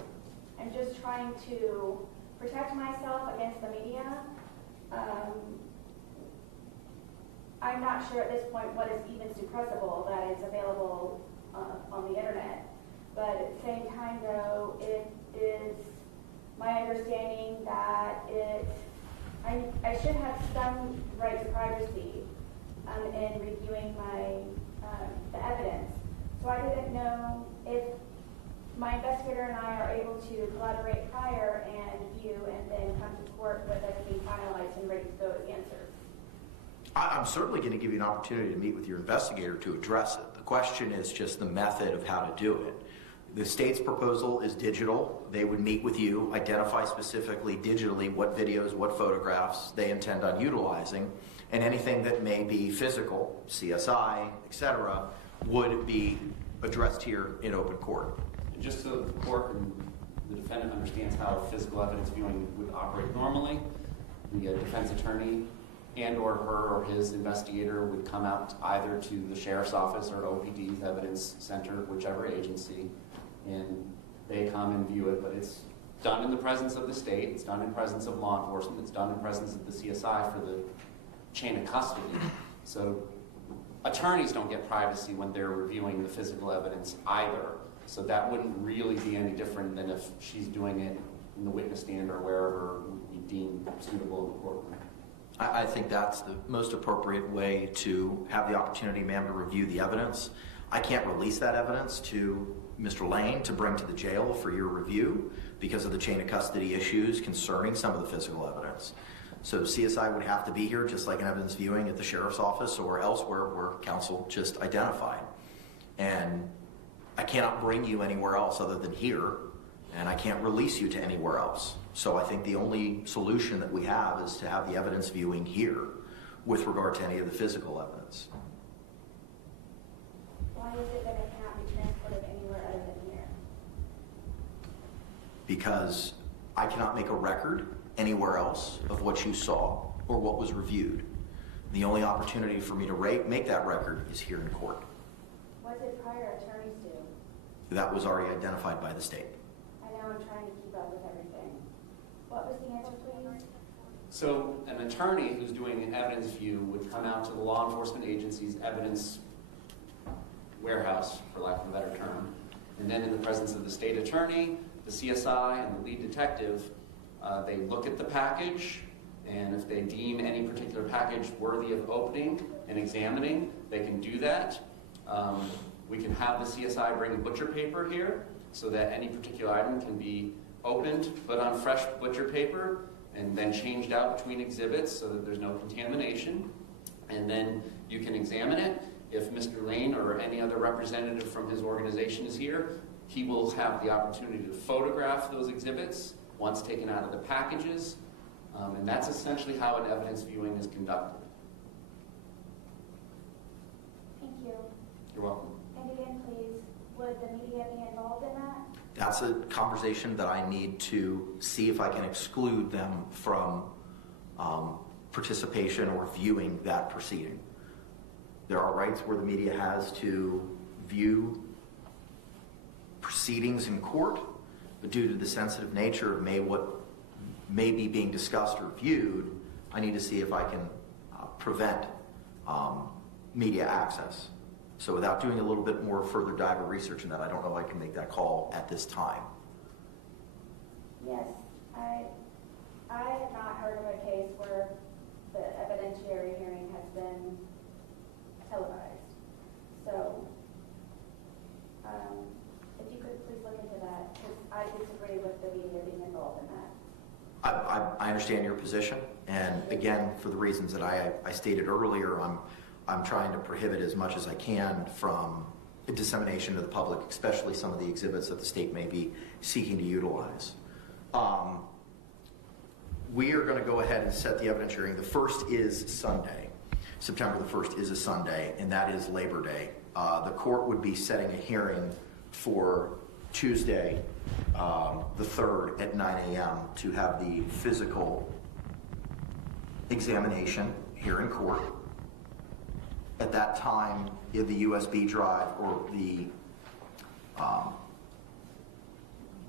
I'm just trying to protect myself against the media. I'm not sure at this point what is even suppressible that is available on the internet. But at the same time, though, it is my understanding that I should have some right to privacy in reviewing the evidence. So I didn't know if my investigator and I are able to collaborate prior and view and then come to court with everything finalized and ready to go as answers. I'm certainly going to give you an opportunity to meet with your investigator to address it. The question is just the method of how to do it. The state's proposal is digital. They would meet with you, identify specifically digitally what videos, what photographs they intend on utilizing, and anything that may be physical, CSI, etc., would be addressed here in open court. And just so the court and the defendant understands how physical evidence viewing would operate normally, the defense attorney and or her or his investigator would come out either to the sheriff's office or OPD's evidence center, whichever agency, and they come and view it, but it's done in the presence of the state, it's done in presence of law enforcement, it's done in presence of the CSI for the chain of custody. So attorneys don't get privacy when they're reviewing the physical evidence either. So that wouldn't really be any different than if she's doing it in the witness stand or wherever we deem suitable in the courtroom. I think that's the most appropriate way to have the opportunity, ma'am, to review the evidence. I can't release that evidence to Mr. Lane to bring to the jail for your review because of the chain of custody issues concerning some of the physical evidence. So CSI would have to be here just like an evidence viewing at the sheriff's office or elsewhere where counsel just identified. And I cannot bring you anywhere else other than here, and I can't release you to anywhere else. So I think the only solution that we have is to have the evidence viewing here with regard to any of the physical evidence. Why is it that it cannot be transported anywhere other than here? Because I cannot make a record anywhere else of what you saw or what was reviewed. The only opportunity for me to make that record is here in court. What did prior attorneys do? That was already identified by the state. I know I'm trying to keep up with everything. What was the answer, please? So an attorney who's doing an evidence view would come out to the law enforcement agency's evidence warehouse, for lack of a better term, and then in the presence of the state attorney, the CSI, and the lead detective, they look at the package, and if they deem any particular package worthy of opening and examining, they can do that. We can have the CSI bring butcher paper here so that any particular item can be opened, put on fresh butcher paper, and then changed out between exhibits so that there's no contamination. And then you can examine it. If Mr. Lane or any other representative from his organization is here, he will have the opportunity to photograph those exhibits once taken out of the packages. And that's essentially how an evidence viewing is conducted. Thank you. You're welcome. And again, please, would the media be involved in that? That's a conversation that I need to see if I can exclude them from participation or viewing that proceeding. There are rights where the media has to view proceedings in court, but due to the sensitive nature of what may be being discussed or viewed, I need to see if I can prevent media access. So without doing a little bit more further dive or research in that, I don't know if I can make that call at this time. Yes, I have not heard of a case where the evidentiary hearing has been televised. So, if you could please look into that, because I disagree with the media being involved in that. I understand your position, and again, for the reasons that I stated earlier, I'm trying to prohibit as much as I can from dissemination to the public, especially some of the exhibits that the state may be seeking to utilize. We are going to go ahead and set the evidence hearing. The first is Sunday. September the 1st is a Sunday, and that is Labor Day. The court would be setting a hearing for Tuesday, the 3rd at 9 a.m. to have the physical examination here in court. At that time, if the USB drive or the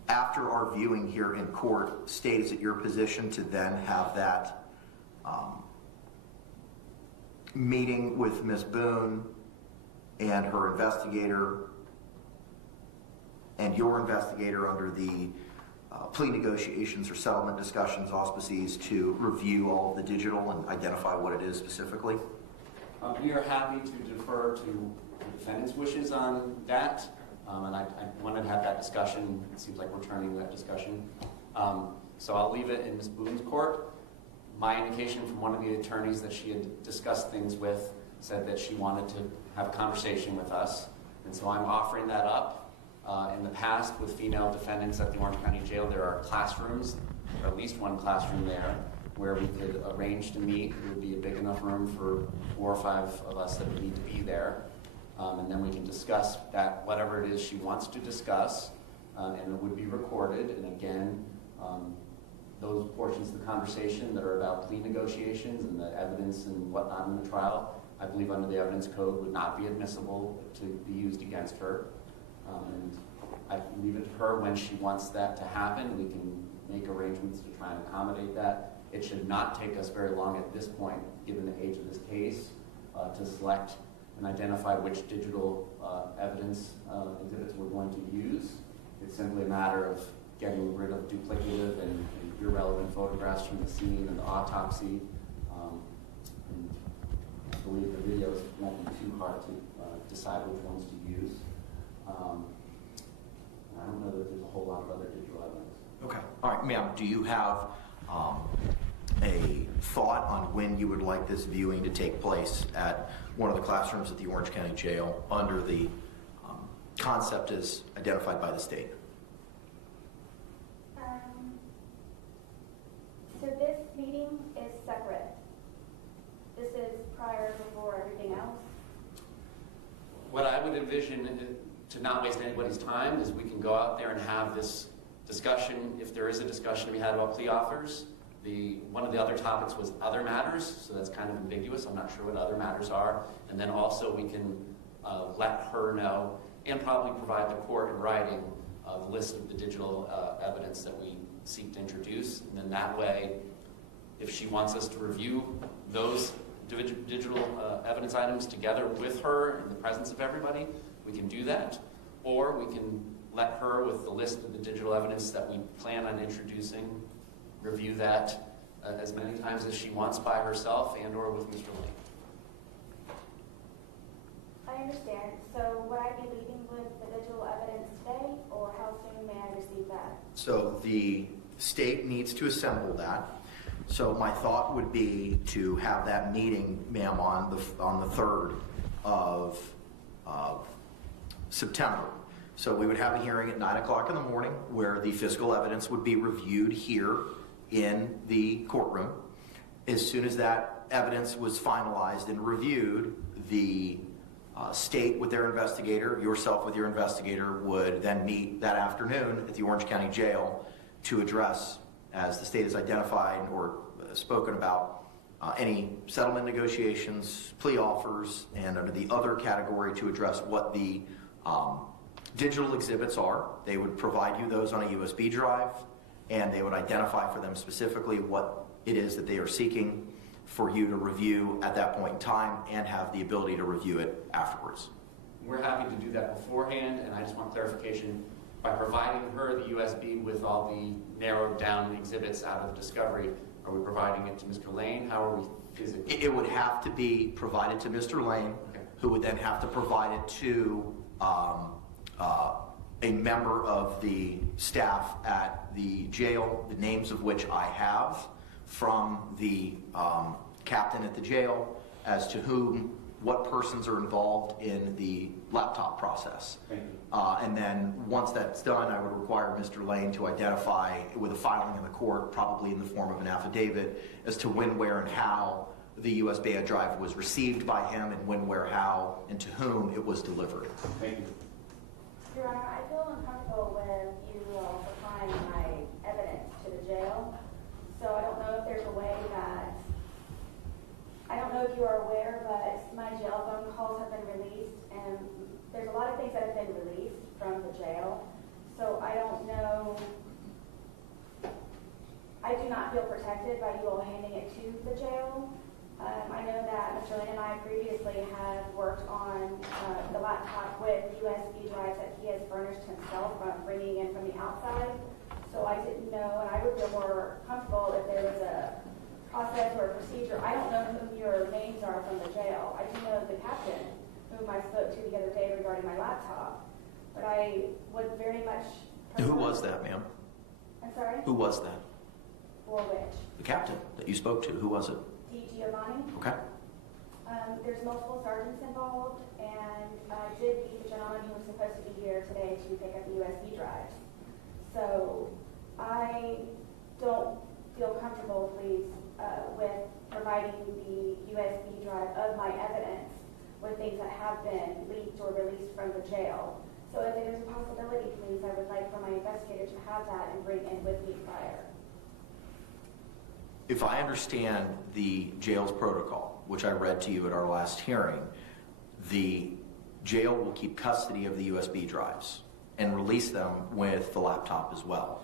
after our viewing here in court, state is it your position to then have that meeting with Ms. Boone and her investigator and your investigator under the plea negotiations or settlement discussions auspices to review all of the digital and identify what it is specifically? We are happy to defer to the defendant's wishes on that, and I wanted to have that discussion. It seems like we're turning that discussion. So I'll leave it in Ms. Boone's court. My indication from one of the attorneys that she had discussed things with said that she wanted to have a conversation with us, and so I'm offering that up. In the past, with female defendants at the Orange County Jail, there are classrooms, or at least one classroom there, where we could arrange to meet. It would be a big enough room for 4 or 5 of us that would need to be there. And then we can discuss that, whatever it is she wants to discuss, and it would be recorded. And again, those portions of the conversation that are about plea negotiations and the evidence and whatnot in the trial, I believe under the evidence code would not be admissible to be used against her. And I can leave it to her when she wants that to happen. We can make arrangements to try and accommodate that. It should not take us very long at this point, given the age of this case, to select and identify which digital evidence exhibits we're going to use. It's simply a matter of getting rid of duplicative and irrelevant photographs from the scene and the autopsy. And I believe the videos won't be too hard to decide which ones to use. I don't know that there's a whole lot of other digital evidence. Okay. All right, ma'am, do you have a thought on when you would like this viewing to take place at one of the classrooms at the Orange County Jail under the concept as identified by the state? So this meeting is separate. This is prior, before everything else. What I would envision, to not waste anybody's time, is we can go out there and have this discussion, if there is a discussion to be had about plea offers. One of the other topics was other matters, so that's kind of ambiguous. I'm not sure what other matters are. And then also we can let her know and probably provide the court in writing a list of the digital evidence that we seek to introduce. And then that way, if she wants us to review those digital evidence items together with her in the presence of everybody, we can do that. Or we can let her, with the list of the digital evidence that we plan on introducing, review that as many times as she wants by herself and or with Mr. Lane. I understand. So would I be leaving with the digital evidence today, or how soon may I receive that? So the state needs to assemble that. So my thought would be to have that meeting, ma'am, on the 3rd of September. So we would have a hearing at 9 o'clock in the morning where the physical evidence would be reviewed here in the courtroom. As soon as that evidence was finalized and reviewed, the state with their investigator, yourself with your investigator, would then meet that afternoon at the Orange County Jail to address, as the state has identified or spoken about, any settlement negotiations, plea offers, and under the other category to address what the digital exhibits are. They would provide you those on a USB drive, and they would identify for them specifically what it is that they are seeking for you to review at that point in time and have the ability to review it afterwards. We're happy to do that beforehand, and I just want clarification. By providing her the USB with all the narrowed down exhibits out of discovery, are we providing it to Mr. Lane? How are we physically? It would have to be provided to Mr. Lane, Okay. who would then have to provide it to a member of the staff at the jail, the names of which I have from the captain at the jail as to what persons are involved in the laptop process. Thank you. And then once that's done, I would require Mr. Lane to identify with a filing in the court, probably in the form of an affidavit, as to when, where, and how the USB drive was received by him, and when, where, how, and to whom it was delivered. Thank you. Your Honor, I feel uncomfortable with you supplying my evidence to the jail. So I don't know if there's a way that, I don't know if you are aware, but my jail phone calls have been released, and there's a lot of things that have been released from the jail. So I don't know, I do not feel protected by you all handing it to the jail. I know that Mr. Lane and I previously have worked on the laptop with USB drives that he has furnished himself from bringing in from the outside. So I didn't know, and I would feel more comfortable if there was a process or a procedure. I don't know who your names are from the jail. I do know the captain, whom I spoke to the other day regarding my laptop. But I would very much... Who was that, ma'am? I'm sorry? Who was that? For which? The captain that you spoke to. Who was it? D. Giovanni? Okay. There's multiple sergeants involved, and I did meet the gentleman who was supposed to be here today to pick up the USB drives. So I don't feel comfortable, please, with providing the USB drive of my evidence with things that have been leaked or released from the jail. So if there's a possibility, please, I would like for my investigator to have that and bring in with me prior. If I understand the jail's protocol, which I read to you at our last hearing, the jail will keep custody of the USB drives and release them with the laptop as well.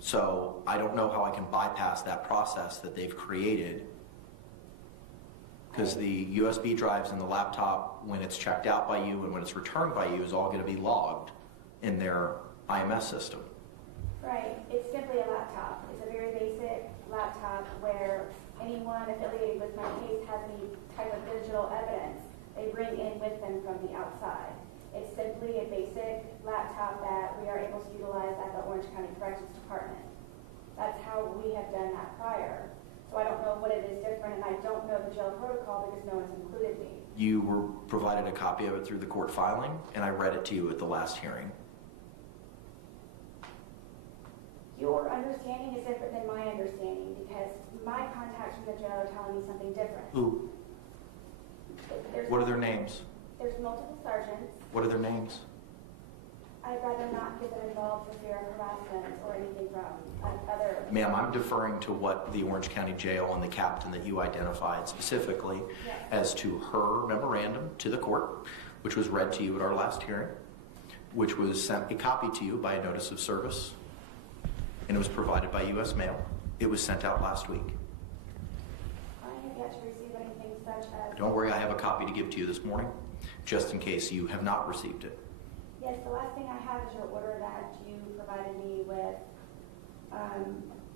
So I don't know how I can bypass that process that they've created, because the USB drives and the laptop, when it's checked out by you and when it's returned by you, is all going to be logged in their IMS system. Right, it's simply a laptop. It's a very basic laptop where anyone affiliated with my case has any type of digital evidence they bring in with them from the outside. It's simply a basic laptop that we are able to utilize at the Orange County Corrections Department. That's how we have done that prior. So I don't know what it is different, and I don't know the jail protocol because no one's included me. You were provided a copy of it through the court filing, and I read it to you at the last hearing. Your understanding is different than my understanding because my contacts from the jail are telling me something different. Who? What are their names? There's multiple sergeants. What are their names? I'd rather not get them involved for fear of harassment or anything from other... Ma'am, I'm deferring to what the Orange County Jail and the captain that you identified specifically Yes. as to her memorandum to the court, which was read to you at our last hearing, which was sent a copy to you by a notice of service, and it was provided by U.S. mail. It was sent out last week. I have yet to receive anything such as... Don't worry, I have a copy to give to you this morning, just in case you have not received it. Yes, the last thing I have is your order that you provided me with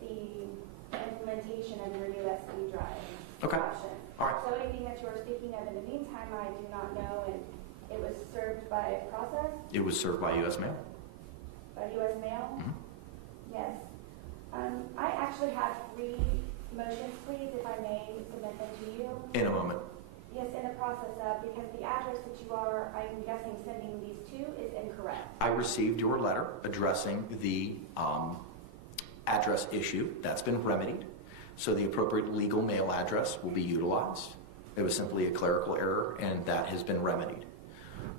the implementation of your USB drive Okay. option. All right. So anything that you're speaking of. In the meantime, I do not know, and it was served by process, It was served by U.S. mail. by U.S. mail? Mhm. Yes. I actually have 3 motions, please, if I may submit them to you. In a moment. Yes, in the process of, because the address that you are, I'm guessing, sending these to is incorrect. I received your letter addressing the address issue. That's been remedied. So the appropriate legal mail address will be utilized. It was simply a clerical error, and that has been remedied.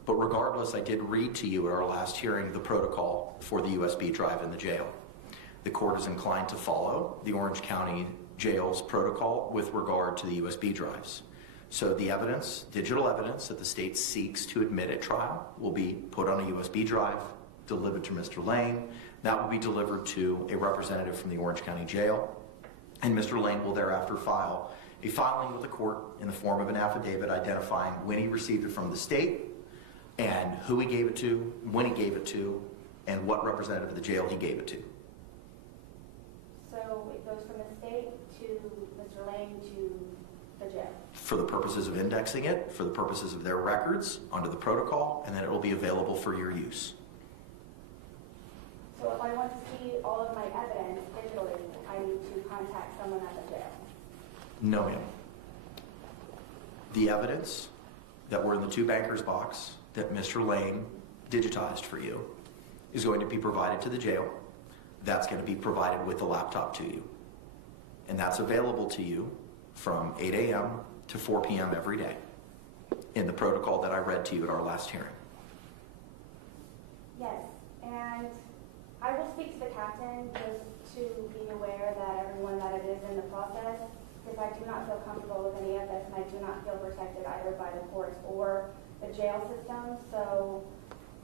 But regardless, I did read to you at our last hearing the protocol for the USB drive in the jail. The court is inclined to follow the Orange County Jail's protocol with regard to the USB drives. So the evidence, digital evidence that the state seeks to admit at trial will be put on a USB drive, delivered to Mr. Lane. That will be delivered to a representative from the Orange County Jail. And Mr. Lane will thereafter file a filing with the court in the form of an affidavit identifying when he received it from the state and who he gave it to, when he gave it to, and what representative of the jail he gave it to. So it goes from the state to Mr. Lane to the jail. For the purposes of indexing it, for the purposes of their records, under the protocol, and then it will be available for your use. So if I want to see all of my evidence digitally, I need to contact someone at the jail. No, ma'am. The evidence that were in the 2 bankers box that Mr. Lane digitized for you is going to be provided to the jail. That's going to be provided with the laptop to you. And that's available to you from 8 a.m. to 4 p.m. every day in the protocol that I read to you at our last hearing. Yes, and I will speak to the captain just to be aware that everyone that it is in the process, because I do not feel comfortable with any of this, and I do not feel protected either by the courts or the jail system. So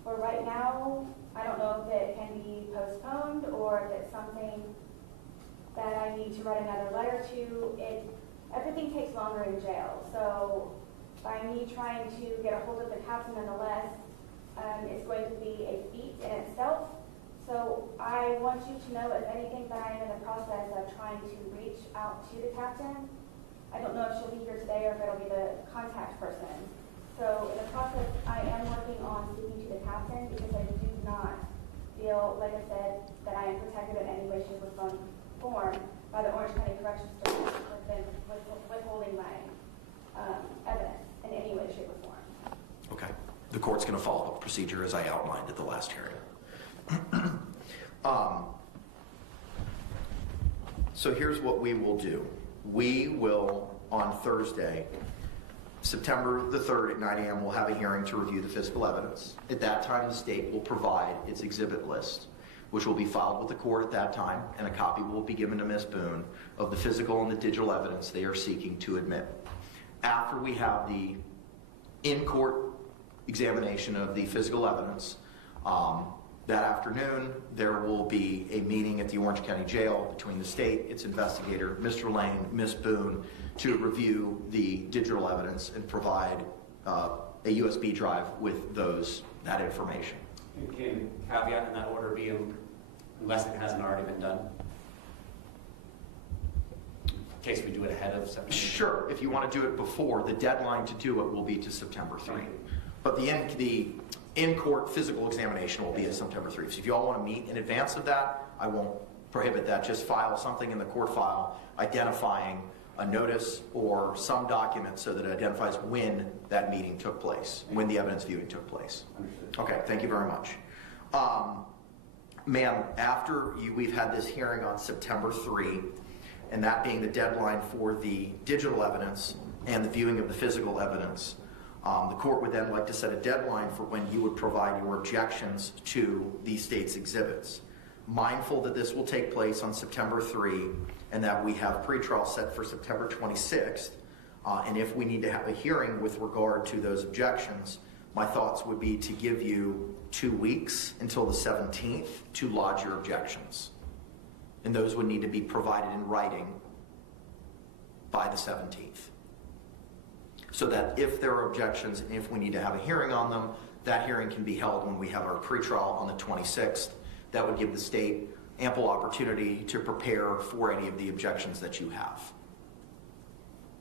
for right now, I don't know if it can be postponed or if it's something that I need to write another letter to. Everything takes longer in jail. So by me trying to get a hold of the captain nonetheless, it's going to be a feat in itself. So I want you to know, if anything, that I am in the process of trying to reach out to the captain. I don't know if she'll be here today or if it'll be the contact person. So in the process, I am working on speaking to the captain because I do not feel, like I said, that I am protected in any way, shape, or form by the Orange County Corrections Department withholding my evidence in any way, shape, or form. Okay. The court's going to follow the procedure as I outlined at the last hearing. So here's what we will do. We will, on Thursday, September the 3rd at 9 a.m., we'll have a hearing to review the physical evidence. At that time, the state will provide its exhibit list, which will be filed with the court at that time, and a copy will be given to Ms. Boone of the physical and the digital evidence they are seeking to admit. After we have the in-court examination of the physical evidence, that afternoon, there will be a meeting at the Orange County Jail between the state, its investigator, Mr. Lane, Ms. Boone, to review the digital evidence and provide a USB drive with that information. And can caveat in that order be unless it hasn't already been done? In case we do it ahead of September? Sure, if you want to do it before, the deadline to do it will be to September 3. But the in-court physical examination will be at September 3. So if you all want to meet in advance of that, I won't prohibit that. Just file something in the court file identifying a notice or some document so that it identifies when that meeting took place, when the evidence viewing took place. Understood. Okay, thank you very much. Ma'am, after we've had this hearing on September 3, and that being the deadline for the digital evidence and the viewing of the physical evidence, the court would then like to set a deadline for when you would provide your objections to the state's exhibits. Mindful that this will take place on September 3 and that we have pretrial set for September 26th, and if we need to have a hearing with regard to those objections, my thoughts would be to give you 2 weeks until the 17th to lodge your objections. And those would need to be provided in writing by the 17th. So that if there are objections and if we need to have a hearing on them, that hearing can be held when we have our pretrial on the 26th. That would give the state ample opportunity to prepare for any of the objections that you have.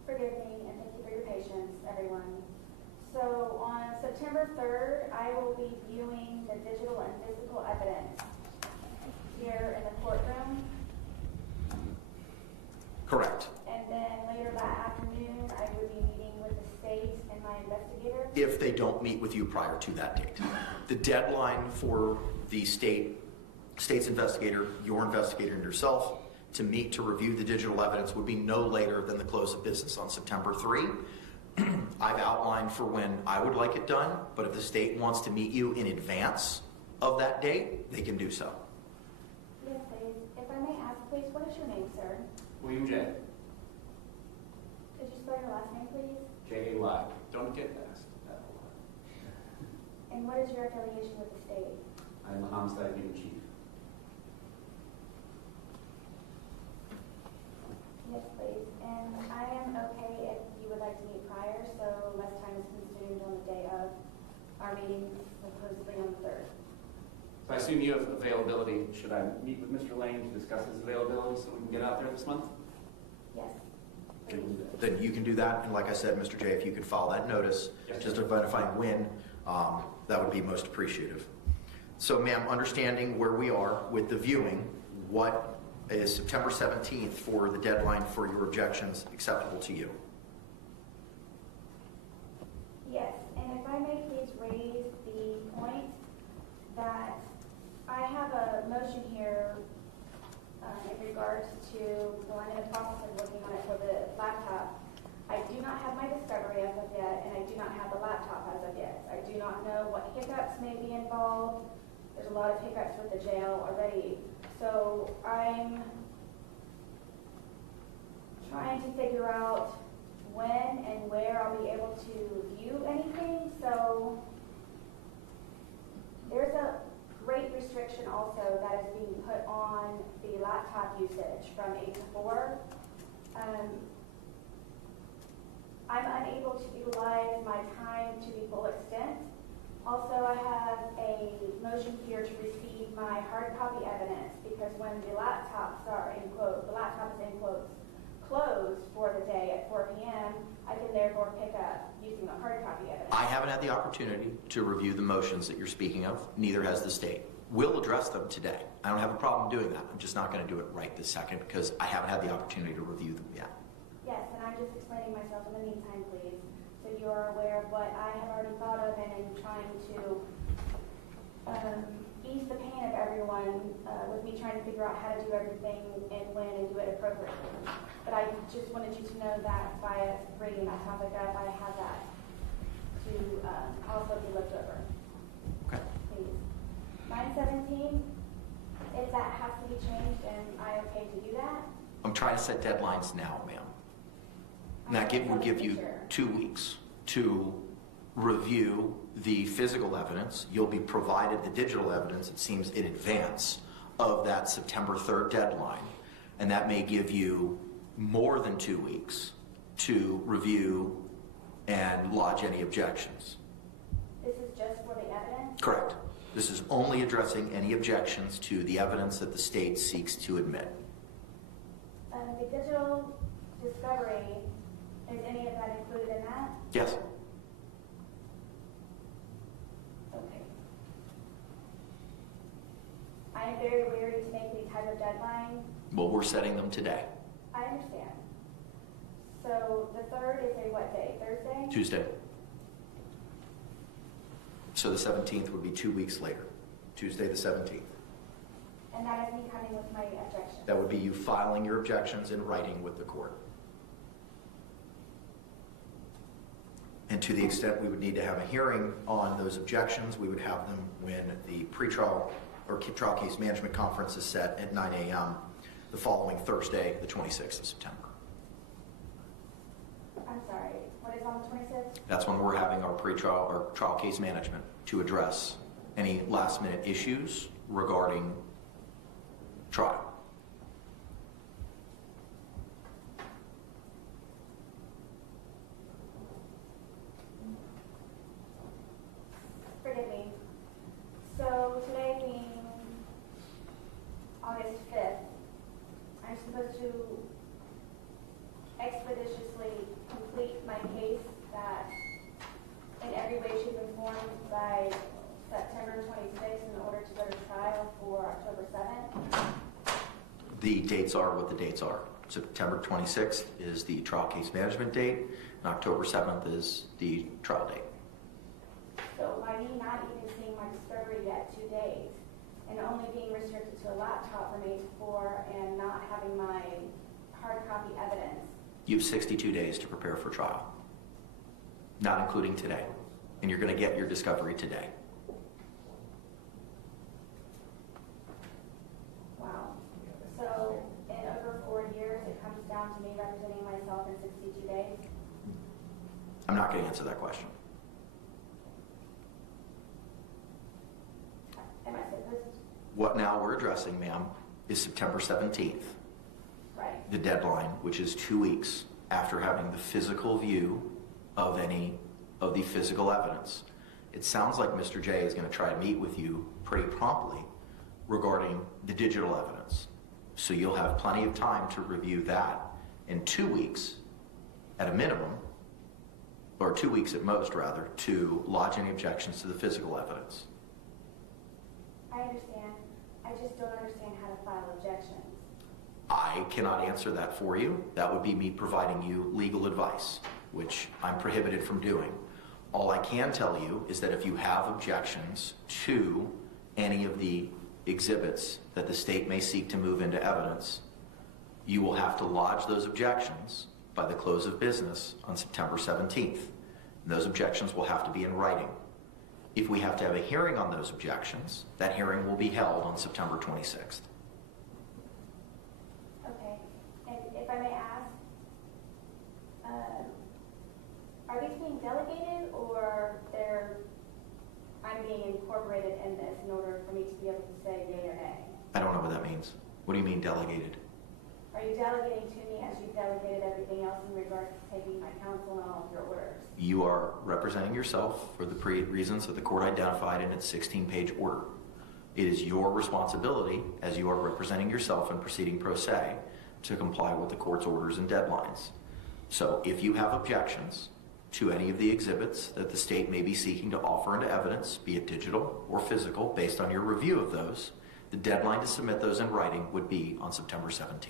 Forgive me, and thank you for your patience. So on September 3rd, I will be viewing the digital and physical evidence here in the courtroom. Correct. And then later that afternoon, I would be meeting with the state and my investigator. If they don't meet with you prior to that date. The deadline for the state's investigator, your investigator, and yourself to meet to review the digital evidence would be no later than the close of business on September 3. I've outlined for when I would like it done, but if the state wants to meet you in advance of that date, they can do so. Yes, please. If I may ask, please, what is your name, sir? William J. Could you spell your last name, please? J-A-Y. Don't get asked that a lot. And what is your affiliation with the state? I'm the homicide unit chief. Yes, please. And I am okay if you would like to meet prior, so less time is consumed on the day of our meeting, supposedly on the 3rd. So I assume you have availability. Should I meet with Mr. Lane to discuss his availability so we can get out there this month? Yes. Then you can do that, and like I said, Mr. J, if you could file that notice, Yes, just sir. identifying when, that would be most appreciative. So ma'am, understanding where we are with the viewing, what is September 17th for the deadline for your objections acceptable to you? Yes, and if I may please raise the point that I have a motion here in regards to, well, I'm in the process of working on it for the laptop. I do not have my discovery as of yet, and I do not have the laptop as of yet. I do not know what hiccups may be involved. There's a lot of hiccups with the jail already. So I'm trying to figure out when and where I'll be able to view anything. So there's a great restriction also that is being put on the laptop usage from 8 to 4. I'm unable to utilize my time to the full extent. Also, I have a motion here to receive my hard copy evidence because when the laptops are in quote, the laptop is in quotes, closed for the day at 4 p.m., I can therefore pick up using the hard copy evidence. I haven't had the opportunity to review the motions that you're speaking of, neither has the state. We'll address them today. I don't have a problem doing that. I'm just not going to do it right this second because I haven't had the opportunity to review them yet. Yes, and I'm just explaining myself in the meantime, please, so you are aware of what I have already thought of and am trying to ease the pain of everyone with me trying to figure out how to do everything and when and do it appropriately. But I just wanted you to know that by bringing that topic up, I have that to also be looked over. Okay. Please. 9/17, if that has to be changed, am I okay to do that? I'm trying to set deadlines now, ma'am. And that would give you 2 weeks to review the physical evidence. You'll be provided the digital evidence, it seems, in advance of that September 3rd deadline. And that may give you more than 2 weeks to review and lodge any objections. This is just for the evidence? Correct. This is only addressing any objections to the evidence that the state seeks to admit. The digital discovery, is any of that included in that? Yes. Okay. I am very wary to make any type of deadline. Well, we're setting them today, I understand. So the 3rd is a what day? Thursday? Tuesday. So the 17th would be 2 weeks later, Tuesday the 17th. And that is me coming with my objections. That would be you filing your objections in writing with the court. And to the extent we would need to have a hearing on those objections, we would have them when the pretrial or trial case management conference is set at 9 a.m. the following Thursday, the 26th of September. I'm sorry, what is on the 26th? That's when we're having our pretrial or trial case management to address any last minute issues regarding trial. Forgive me. So today being August 5th, I'm supposed to expeditiously complete my case that in every way, The dates are what the dates are. September 26th is the trial case management date, and October 7th is the trial date. So by me not even seeing my discovery yet 2 days, and only being restricted to a laptop from 8 to 4, and not having my hard copy evidence, You have 62 days to prepare for trial, not including today. And you're going to get your discovery today. wow. So in over 4 years, it comes down to me representing myself in 62 days? I'm not going to answer that question. Am I supposed to? What now we're addressing, ma'am, is September 17th, Right. the deadline, which is 2 weeks after having the physical view of any of the physical evidence. It sounds like Mr. J is going to try to meet with you pretty promptly regarding the digital evidence. So you'll have plenty of time to review that in 2 weeks at a minimum, or 2 weeks at most rather, to lodge any objections to the physical evidence. I understand. I just don't understand how to file objections. I cannot answer that for you. That would be me providing you legal advice, which I'm prohibited from doing. All I can tell you is that if you have objections to any of the exhibits that the state may seek to move into evidence, you will have to lodge those objections by the close of business on September 17th. And those objections will have to be in writing. If we have to have a hearing on those objections, that hearing will be held on September 26th. Okay. And if I may ask, are these being delegated or I'm being incorporated in this in order for me to be able to say yea or nay? I don't know what that means. What do you mean delegated? Are you delegating to me as you've delegated everything else in regards to taking my counsel and all of your orders? You are representing yourself for the reasons that the court identified in its 16-page order. It is your responsibility, as you are representing yourself and proceeding pro se, to comply with the court's orders and deadlines. So if you have objections to any of the exhibits that the state may be seeking to offer into evidence, be it digital or physical, based on your review of those, the deadline to submit those in writing would be on September 17th.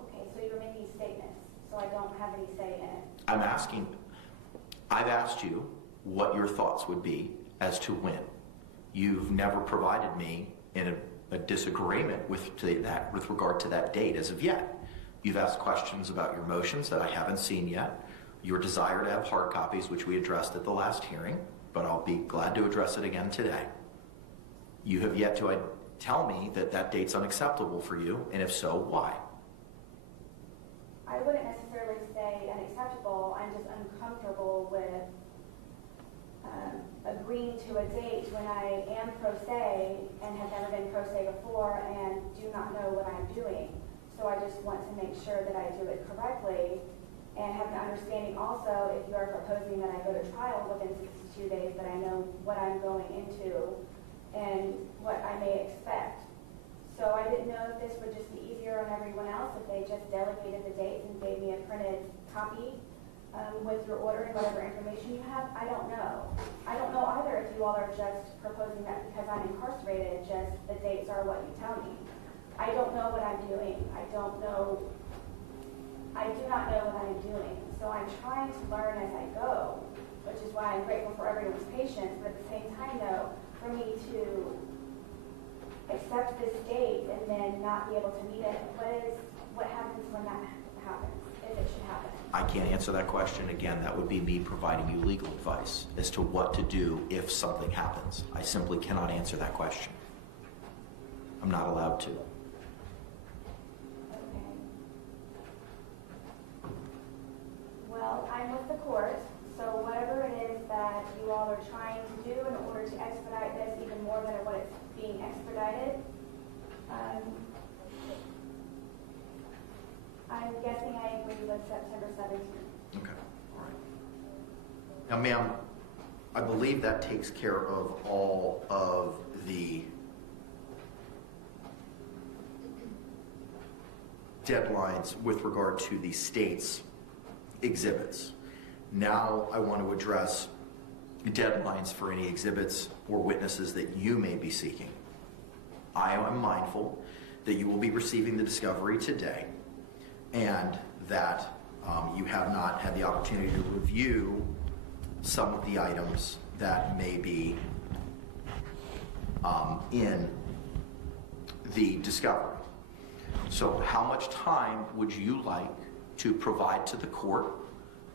Okay, so you're making statements, so I don't have any say in it. I've asked you what your thoughts would be as to when. You've never provided me in a disagreement with regard to that date as of yet. You've asked questions about your motions that I haven't seen yet, your desire to have hard copies, which we addressed at the last hearing, but I'll be glad to address it again today. You have yet to tell me that that date's unacceptable for you, and if so, why? I wouldn't necessarily say unacceptable, I'm just uncomfortable with agreeing to a date when I am pro se and have never been pro se before and do not know what I'm doing. So I just want to make sure that I do it correctly and have an understanding also, if you are proposing that I go to trial within 62 days, that I know what I'm going into and what I may expect. So I didn't know if this would just be easier on everyone else, if they just delegated the dates and gave me a printed copy with your order and whatever information you have. I don't know. I don't know either if you all are just proposing that because I'm incarcerated, just the dates are what you tell me. I don't know what I'm doing. I do not know what I'm doing. So I'm trying to learn as I go, which is why I'm grateful for everyone's patience. But at the same time, though, for me to accept this date and then not be able to meet it, what happens when that happens, if it should happen? I can't answer that question. Again, that would be me providing you legal advice as to what to do if something happens. I simply cannot answer that question. I'm not allowed to. Okay. Well, I'm with the court, so whatever it is that you all are trying to do in order to expedite this even more than what it's being expedited, I'm guessing I agree with September 17th. Okay, all right. Now, ma'am, I believe that takes care of all of the deadlines with regard to the state's exhibits. Now, I want to address deadlines for any exhibits or witnesses that you may be seeking. I am mindful that you will be receiving the discovery today, and that you have not had the opportunity to review some of the items that may be in the discovery. So how much time would you like to provide to the court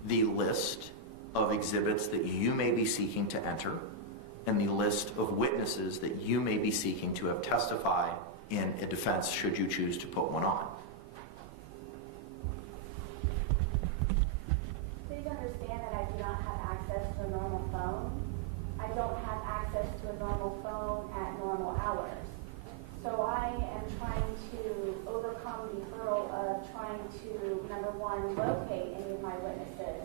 the list of exhibits that you may be seeking to enter and the list of witnesses that you may be seeking to have testify in a defense should you choose to put one on? Please understand that I do not have access to a normal phone. I don't have access to a normal phone at normal hours. So I am trying to overcome the hurdle of trying to, number one, locate any of my witnesses,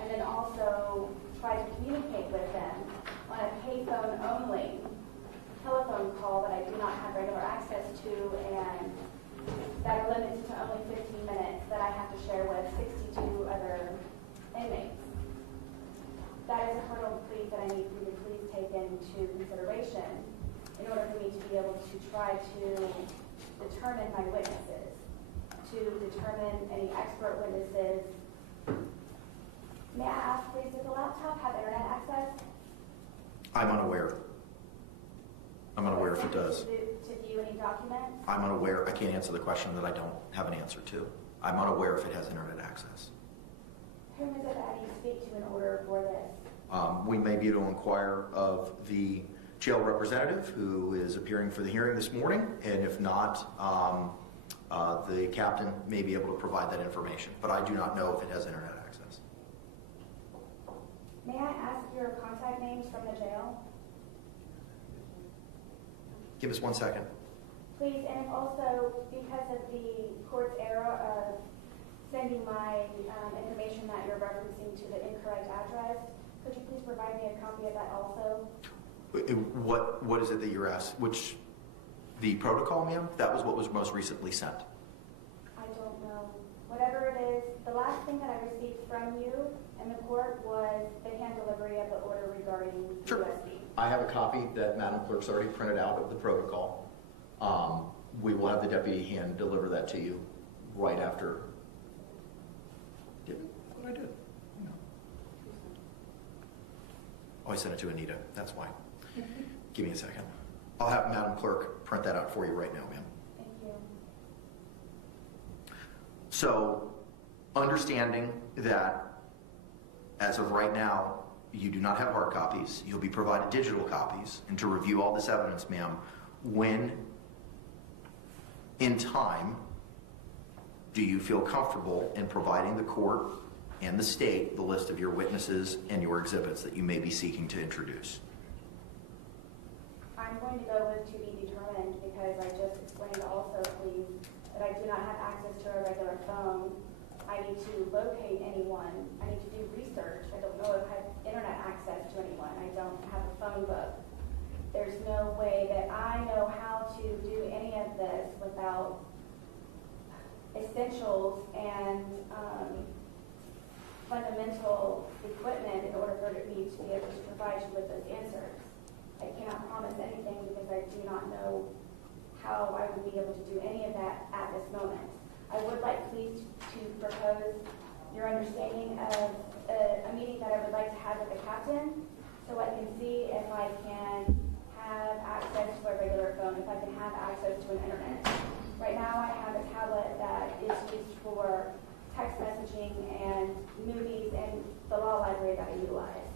and then also try to communicate with them on a payphone only telephone call that I do not have regular access to, and that are limited to only 15 minutes that I have to share with 62 other inmates. That is a hurdle, please, that I need for you to please take into consideration in order for me to be able to try to determine my witnesses, to determine any expert witnesses. May I ask, please, does the laptop have internet access? I'm unaware. I'm unaware if it does. To view any documents? I'm unaware. I can't answer the question that I don't have an answer to. I'm unaware if it has internet access. Whom is it that I need to speak to in order for this? We may be able to inquire of the jail representative who is appearing for the hearing this morning, and if not, the captain may be able to provide that information, but I do not know if it has internet access. May I ask your contact names from the jail? Give us 1 second. Please, and if also, because of the court's error of sending my information that you're referencing to the incorrect address, could you please provide me a copy of that also? What is it that you're asked? Which, the protocol, ma'am? That was what was most recently sent. I don't know. Whatever it is, the last thing that I received from you in the court was the hand delivery of the order regarding Sure. USB. I have a copy that Madam Clerk's already printed out of the protocol. We will have the deputy hand deliver that to you right after. What I did? No. Oh, I sent it to Anita. That's why. Give me a second. I'll have Madam Clerk print that out for you right now, ma'am. Thank you. So, understanding that as of right now, you do not have hard copies. You'll be provided digital copies. And to review all this evidence, ma'am, when in time do you feel comfortable in providing the court and the state the list of your witnesses and your exhibits that you may be seeking to introduce? I'm going to go with to be determined because I just explained also, please, that I do not have access to a regular phone. I need to locate anyone. I need to do research. I don't know if I have internet access to anyone. I don't have a phone book. There's no way that I know how to do any of this without essentials and fundamental equipment in order for me to be able to provide you with those answers. I cannot promise anything because I do not know how I would be able to do any of that at this moment. I would like please to propose your understanding of a meeting that I would like to have with the captain so I can see if I can have access to a regular phone, if I can have access to an internet. Right now I have a tablet that is used for text messaging and movies and the law library that I utilize.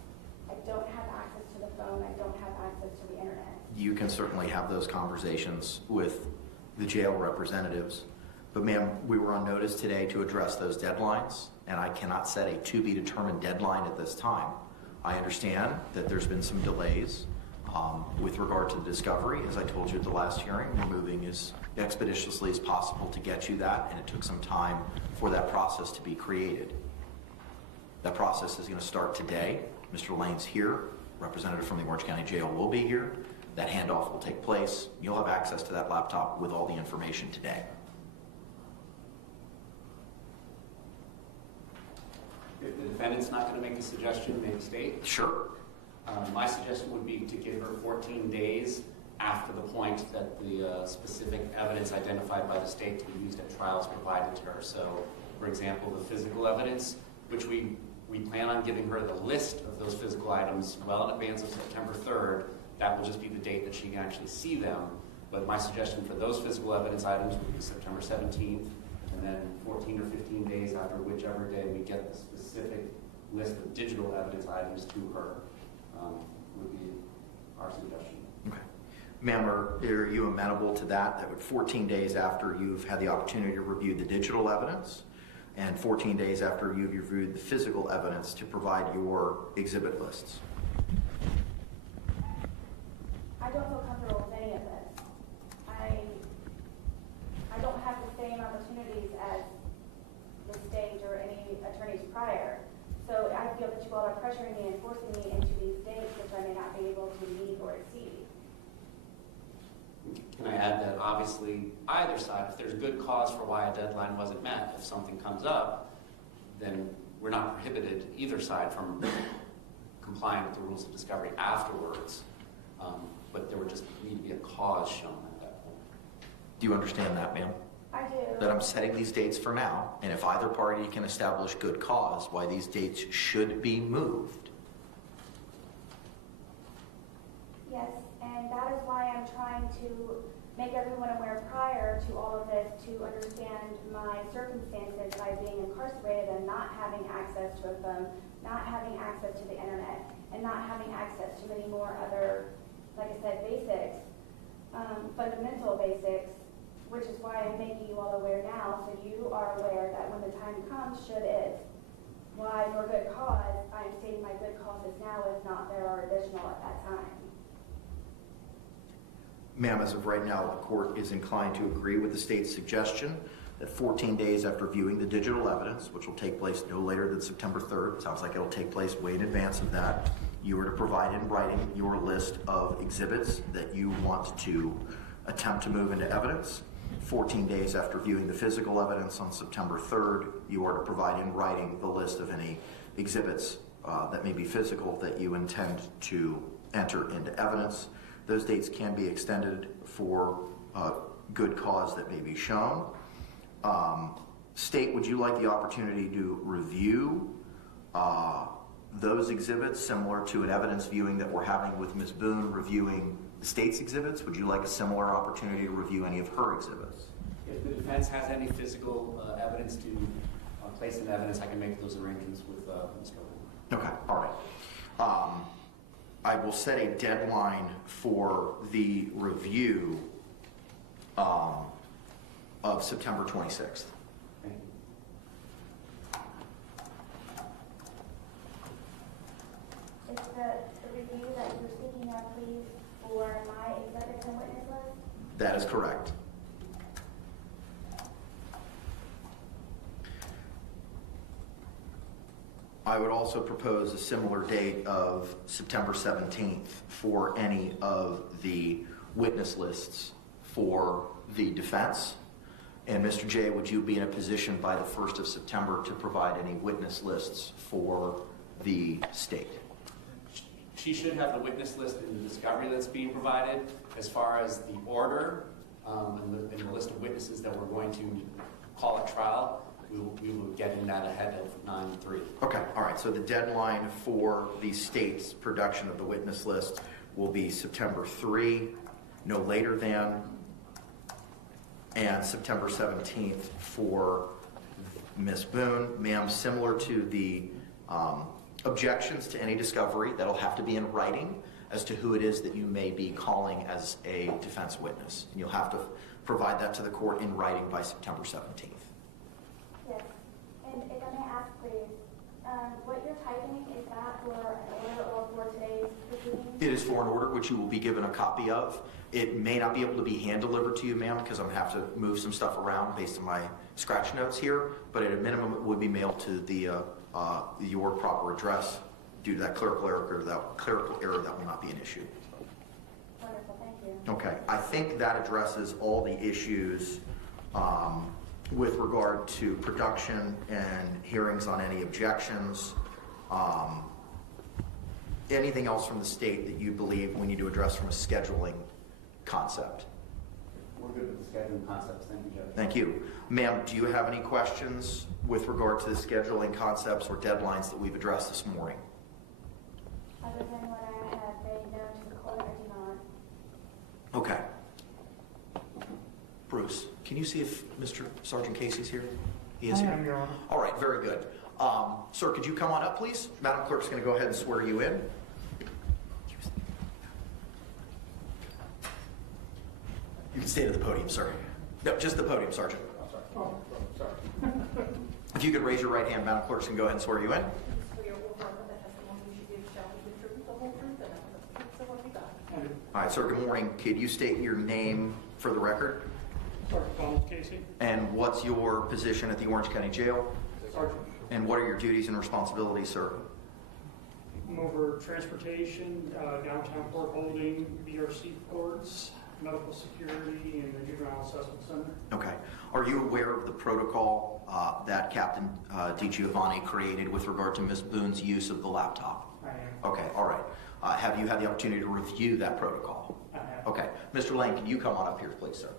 I don't have access to the phone. I don't have access to the internet. You can certainly have those conversations with the jail representatives. But ma'am, we were on notice today to address those deadlines, and I cannot set a to-be-determined deadline at this time. I understand that there's been some delays with regard to the discovery. As I told you at the last hearing, we're moving as expeditiously as possible to get you that, and it took some time for that process to be created. That process is going to start today. Mr. Lane's here. Representative from the Orange County Jail will be here. That handoff will take place. You'll have access to that laptop with all the information today. If the defendant's not going to make a suggestion, maybe state. Sure. My suggestion would be to give her 14 days after the point that the specific evidence identified by the state to be used at trial is provided to her. So, for example, the physical evidence, which we plan on giving her the list of those physical items well in advance of September 3rd. That will just be the date that she can actually see them. But my suggestion for those physical evidence items would be September 17th, and then 14 or 15 days after whichever day we get the specific list of digital evidence items to her, would be our suggestion. Okay. Ma'am, are you amenable to that? That would 14 days after you've had the opportunity to review the digital evidence, and 14 days after you've reviewed the physical evidence to provide your exhibit lists. I don't feel comfortable with any of this. I don't have the same opportunities as the state or any attorneys prior. So I feel that you all are pressuring me and forcing me into these dates which I may not be able to meet or exceed. Can I add that obviously either side, if there's good cause for why a deadline wasn't met, if something comes up, then we're not prohibited either side from complying with the rules of discovery afterwards. But there would just need to be a cause shown at that point. Do you understand that, ma'am? I do. That I'm setting these dates for now, and if either party can establish good cause why these dates should be moved. Yes, and that is why I'm trying to make everyone aware prior to all of this to understand my circumstances by being incarcerated and not having access to a phone, not having access to the internet, and not having access to many more other, like I said, basics, fundamental basics, which is why I'm making you all aware now, so you are aware that when the time comes, should it, why for good cause, I'm stating my good causes now, if not there are additional at that time. Ma'am, as of right now, the court is inclined to agree with the state's suggestion that 14 days after viewing the digital evidence, which will take place no later than September 3rd, sounds like it'll take place way in advance of that, you are to provide in writing your list of exhibits that you want to attempt to move into evidence. 14 days after viewing the physical evidence on September 3rd, you are to provide in writing the list of any exhibits that may be physical that you intend to enter into evidence. Those dates can be extended for good cause that may be shown. State, would you like the opportunity to review those exhibits similar to an evidence viewing that we're having with Ms. Boone reviewing the state's exhibits? Would you like a similar opportunity to review any of her exhibits? If the defense has any physical evidence to place in evidence, I can make those arrangements with Mr. Boone. Okay, all right. I will set a deadline for the review of September 26th. Thank you. Is the review that you're speaking of, please, for my exhibits and witness list? That is correct. I would also propose a similar date of September 17th for any of the witness lists for the defense. And Mr. J, would you be in a position by the 1st of September to provide any witness lists for the state? She should have the witness list in the discovery that's being provided. As far as the order and the list of witnesses that we're going to call at trial, we will get in that ahead of 9/3. Okay, all right. So the deadline for the state's production of the witness list will be September 3, no later than, and September 17th for Ms. Boone. Ma'am, similar to the objections to any discovery, that'll have to be in writing as to who it is that you may be calling as a defense witness. And you'll have to provide that to the court in writing by September 17th. Yes. And if I may ask, please, what you're typing, is that for an order or for today's proceedings? It is for an order, which you will be given a copy of. It may not be able to be hand-delivered to you, ma'am, because I'm going to have to move some stuff around based on my scratch notes here, but at a minimum, it would be mailed to the your proper address. Due to that clerical error, that will not be an issue. Wonderful, thank you. Okay, I think that addresses all the issues with regard to production and hearings on any objections. Anything else from the state that you believe we need to address from a scheduling concept? We're good with the scheduling concepts. Thank you, Judge. Thank you. Ma'am, do you have any questions with regard to the scheduling concepts or deadlines that we've addressed this morning? Other than what I have made known to the court, I do not. Okay. Bruce, can you see if Mr. Sergeant Casey's here? He is here. I am, Your Honor. All right, very good. Sir, could you come on up, please? Madam Clerk's going to go ahead and swear you in. You can stay to the podium, sir. No, just the podium, Sergeant. Oh, sorry. If you could raise your right hand, Madam Clerk's going to go ahead and swear you in. Do you swear or affirm that the testimony you should give shall be the truth, the whole truth, and nothing but the truth, so help you God? I do. All right, sir, good morning. Could you state your name for the record? Sergeant Donald Casey. And what's your position at the Orange County Jail? Sergeant. And what are your duties and responsibilities, sir? I'm over transportation, downtown court holding, BRC courts, medical security, and the juvenile assessment center. Okay. Are you aware of the protocol that Captain DiGiovanni created with regard to Ms. Boone's use of the laptop? I am. Okay, all right. Have you had the opportunity to review that protocol? I have. Okay. Mr. Lane, can you come on up here, please, sir?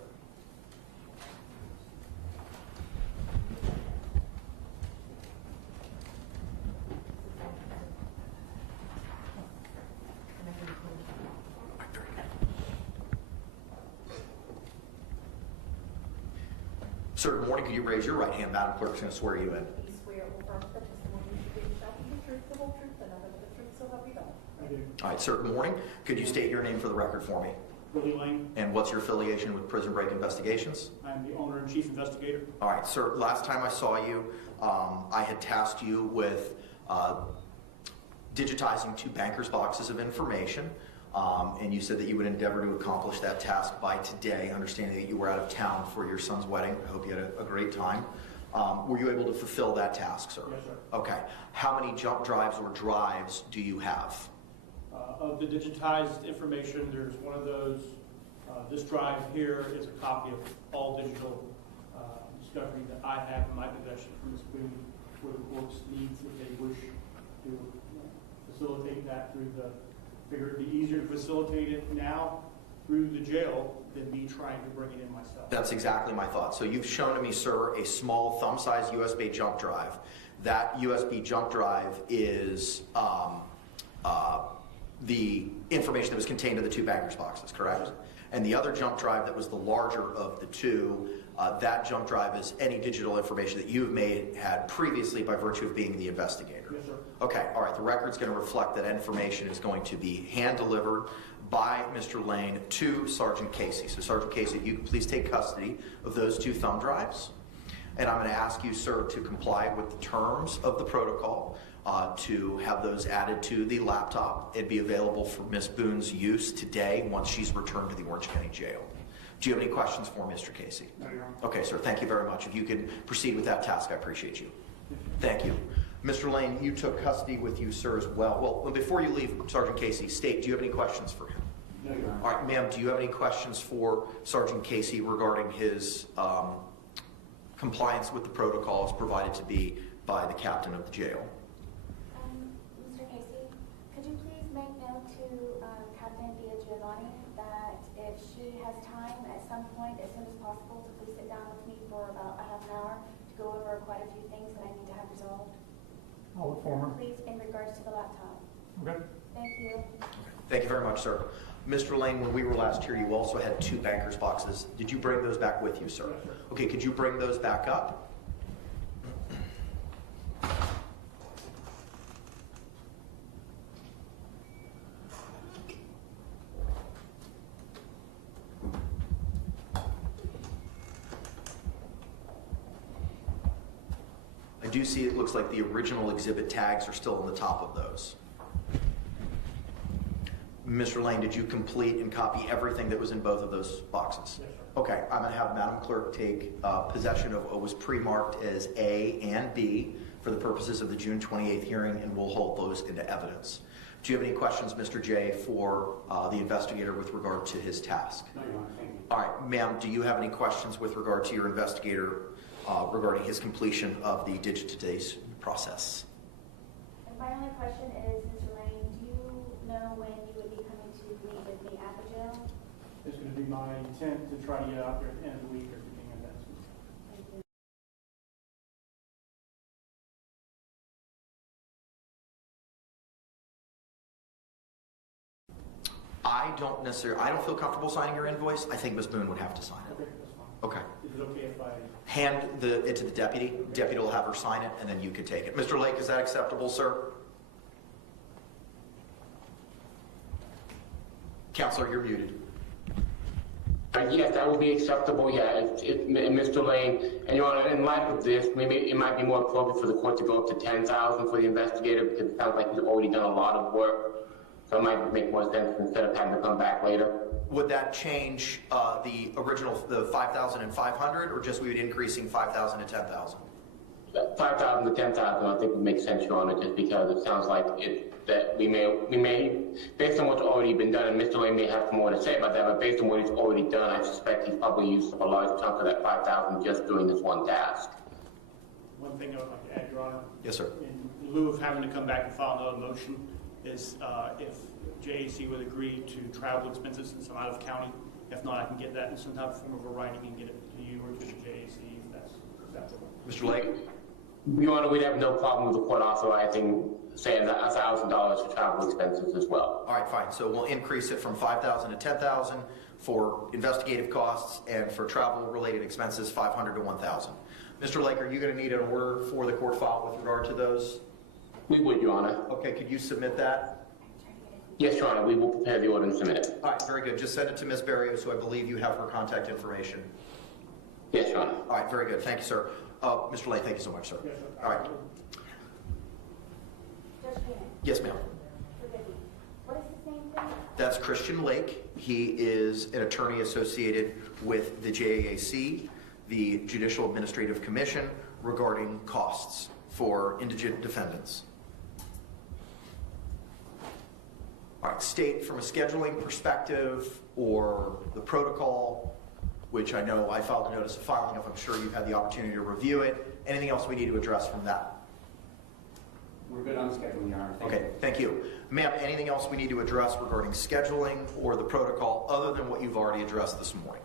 Sir, good morning. Could you raise your right hand? Madam Clerk's going to swear you in. Do you swear or affirm that the testimony you should give shall be the truth, the whole truth, and nothing but the truth, so help you God? I do. All right, sir, good morning. Could you state your name for the record for me? Billy Lane, And what's your affiliation with Prison Break Investigations? I'm the owner and chief investigator. All right, sir, last time I saw you, I had tasked you with digitizing 2 banker's boxes of information, and you said that you would endeavor to accomplish that task by today, understanding that you were out of town for your son's wedding. I hope you had a great time. Were you able to fulfill that task, sir? Yes, sir. Okay. How many jump drives or drives do you have? Of the digitized information, there's one of those. This drive here is a copy of all digital discovery that I have in my possession from Ms. Boone for the court's needs if they wish to facilitate that through the, figure it'd be easier to facilitate it now through the jail than me trying to bring it in myself. That's exactly my thought. So you've shown to me, sir, a small thumb-sized USB jump drive. That USB jump drive is the information that was contained in the 2 bankers boxes, correct? And the other jump drive that was the larger of the 2, that jump drive is any digital information that you've had previously by virtue of being the investigator. Yes, sir. Okay, all right. The record's going to reflect that information is going to be hand-delivered by Mr. Lane to Sergeant Casey. So Sergeant Casey, if you could please take custody of those 2 thumb drives. And I'm going to ask you, sir, to comply with the terms of the protocol, to have those added to the laptop and be available for Ms. Boone's use today once she's returned to the Orange County Jail. Do you have any questions for Mr. Casey? No, Your Honor. Okay, sir. Thank you very much. If you could proceed with that task, I appreciate you. Thank you. Mr. Lane, you took custody with you, sir, as well. Well, before you leave, Sergeant Casey, state, do you have any questions for him? No, Your Honor. All right, ma'am, do you have any questions for Sergeant Casey regarding his compliance with the protocols provided to be by the captain of the jail? Mr. Casey, could you please make note to Captain DiGiovanni that if she has time at some point, as soon as possible, to please sit down with me for about a half an hour to go over quite a few things that I need to have resolved? I'll inform her. Please, in regards to the laptop. Okay. Thank you. Thank you very much, sir. Mr. Lane, when we were last here, you also had 2 bankers boxes. Did you bring those back with you, sir? Yes, sir. Okay, could you bring those back up? I do see it looks like the original exhibit tags are still on the top of those. Mr. Lane, did you complete and copy everything that was in both of those boxes? Yes, sir. Okay, I'm going to have Madam Clerk take possession of what was pre-marked as A and B for the purposes of the June 28th hearing, and we'll hold those into evidence. Do you have any questions, Mr. J., for the investigator with regard to his task? No, Your Honor. Thank you. All right, ma'am, do you have any questions with regard to your investigator regarding his completion of the digitization process? And my only question is, Mr. Lane, do you know when you would be coming to meet with me at the jail? It's going to be my intent to try to get out there at the end of the week or beginning of next week. I don't feel comfortable signing your invoice. I think Ms. Boone would have to sign it. Okay, that's fine. Okay. Is it okay if I? Hand it to the deputy. Deputy will have her sign it, and then you can take it. Mr. Lake, is that acceptable, sir? Counselor, you're muted. Yes, that would be acceptable, yeah, if Mr. Lane, and Your Honor, in light of this, maybe it might be more appropriate for the court to go up to 10,000 for the investigator, because it sounds like he's already done a lot of work, so it might make more sense instead of having to come back later. Would that change the original, the 5,500, or just we would increasing 5,000 to 10,000? 5,000 to 10,000, I think would make sense, Your Honor, just because it sounds like that we may, based on what's already been done, and Mr. Lane may have some more to say about that, but based on what he's already done, I suspect he's probably used a large chunk of that 5,000 just doing this one task. One thing I would like to add, Your Honor. Yes, sir. In lieu of having to come back and file another motion, is if JAC would agree to travel expenses since I'm out of county. If not, I can get that in some type of form of a writing and get it to you or to the JAC if that's acceptable. Mr. Lake? Your Honor, we'd have no problem with the court authorizing, saying $1,000 for travel expenses as well. All right, fine. So we'll increase it from 5,000 to 10,000 for investigative costs, and for travel-related expenses, 500 to 1,000. Mr. Lake, are you going to need an order for the court file with regard to those? We would, Your Honor. Okay, could you submit that? Yes, Your Honor, we will prepare the order and submit it. All right, very good. Just send it to Ms. Barrios, who I believe you have her contact information. Yes, Your Honor. All right, very good. Thank you, sir. Mr. Lane, thank you so much, sir. Yes, sir. All right. Judge Keenan, Yes, ma'am. forgive me. What is his name, please? That's Christian Lake. He is an attorney associated with the JAC, the Judicial Administrative Commission, regarding costs for indigent defendants. All right, state from a scheduling perspective or the protocol, which I know I filed a notice of filing of, I'm sure you've had the opportunity to review it. Anything else we need to address from that? We're good on scheduling, Your Honor. Thank you. Okay, thank you. Ma'am, anything else we need to address regarding scheduling or the protocol other than what you've already addressed this morning?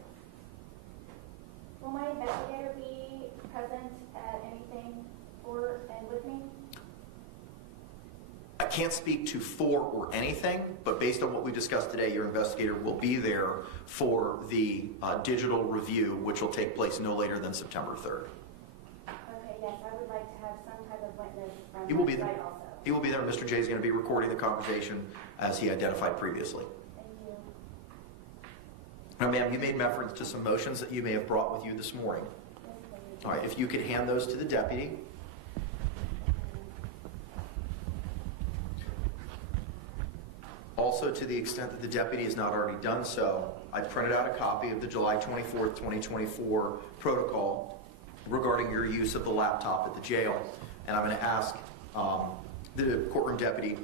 Will my investigator be present at anything for and with me? I can't speak to for or anything, but based on what we discussed today, your investigator will be there for the digital review, which will take place no later than September 3rd. Okay, yes, I would like to have some type of witness from He will the be there. site also. He will be there. Mr. J is going to be recording the conversation as he identified previously. Thank you. Now, ma'am, you made reference to some motions that you may have brought with you this morning. Yes, please. All right, if you could hand those to the deputy. Also, to the extent that the deputy has not already done so, I printed out a copy of the July 24th, 2024 protocol regarding your use of the laptop at the jail. And I'm going to ask the courtroom deputy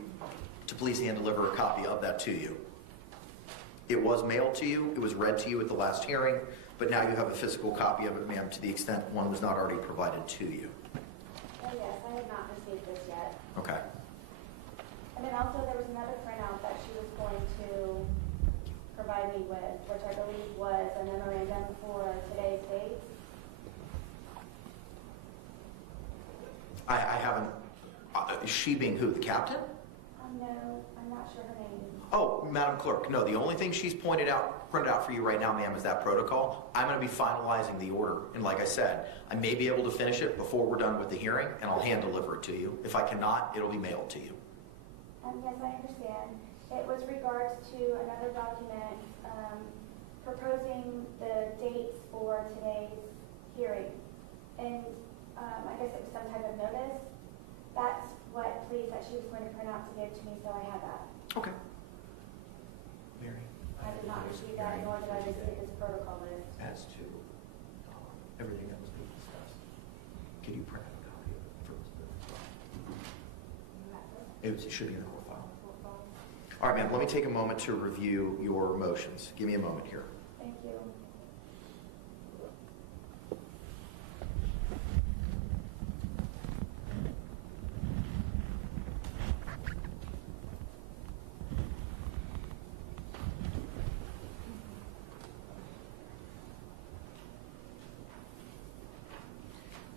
to please hand deliver a copy of that to you. It was mailed to you, it was read to you at the last hearing, but now you have a physical copy of it, ma'am, to the extent one was not already provided to you. Oh, yes, I have not received this yet. Okay. And then also there was another printout that she was going to provide me with, which I believe was a memorandum for today's date. I haven't, she being who, the captain? No, I'm not sure her name. Oh, Madam Clerk, no, the only thing she's printed out for you right now, ma'am, is that protocol. I'm going to be finalizing the order, and like I said, I may be able to finish it before we're done with the hearing, and I'll hand deliver it to you. If I cannot, it'll be mailed to you. Yes, I understand. It was regards to another document proposing the dates for today's hearing. And I guess it was some type of notice. That's what, please, that she was going to print out to give to me, so I had that. Okay. Mary. I did not receive that, nor did I receive this protocol list. As to everything that was being discussed, can you print out a copy of it for us? It should be in the court file. All right, ma'am, let me take a moment to review your motions. Give me a moment here. Thank you.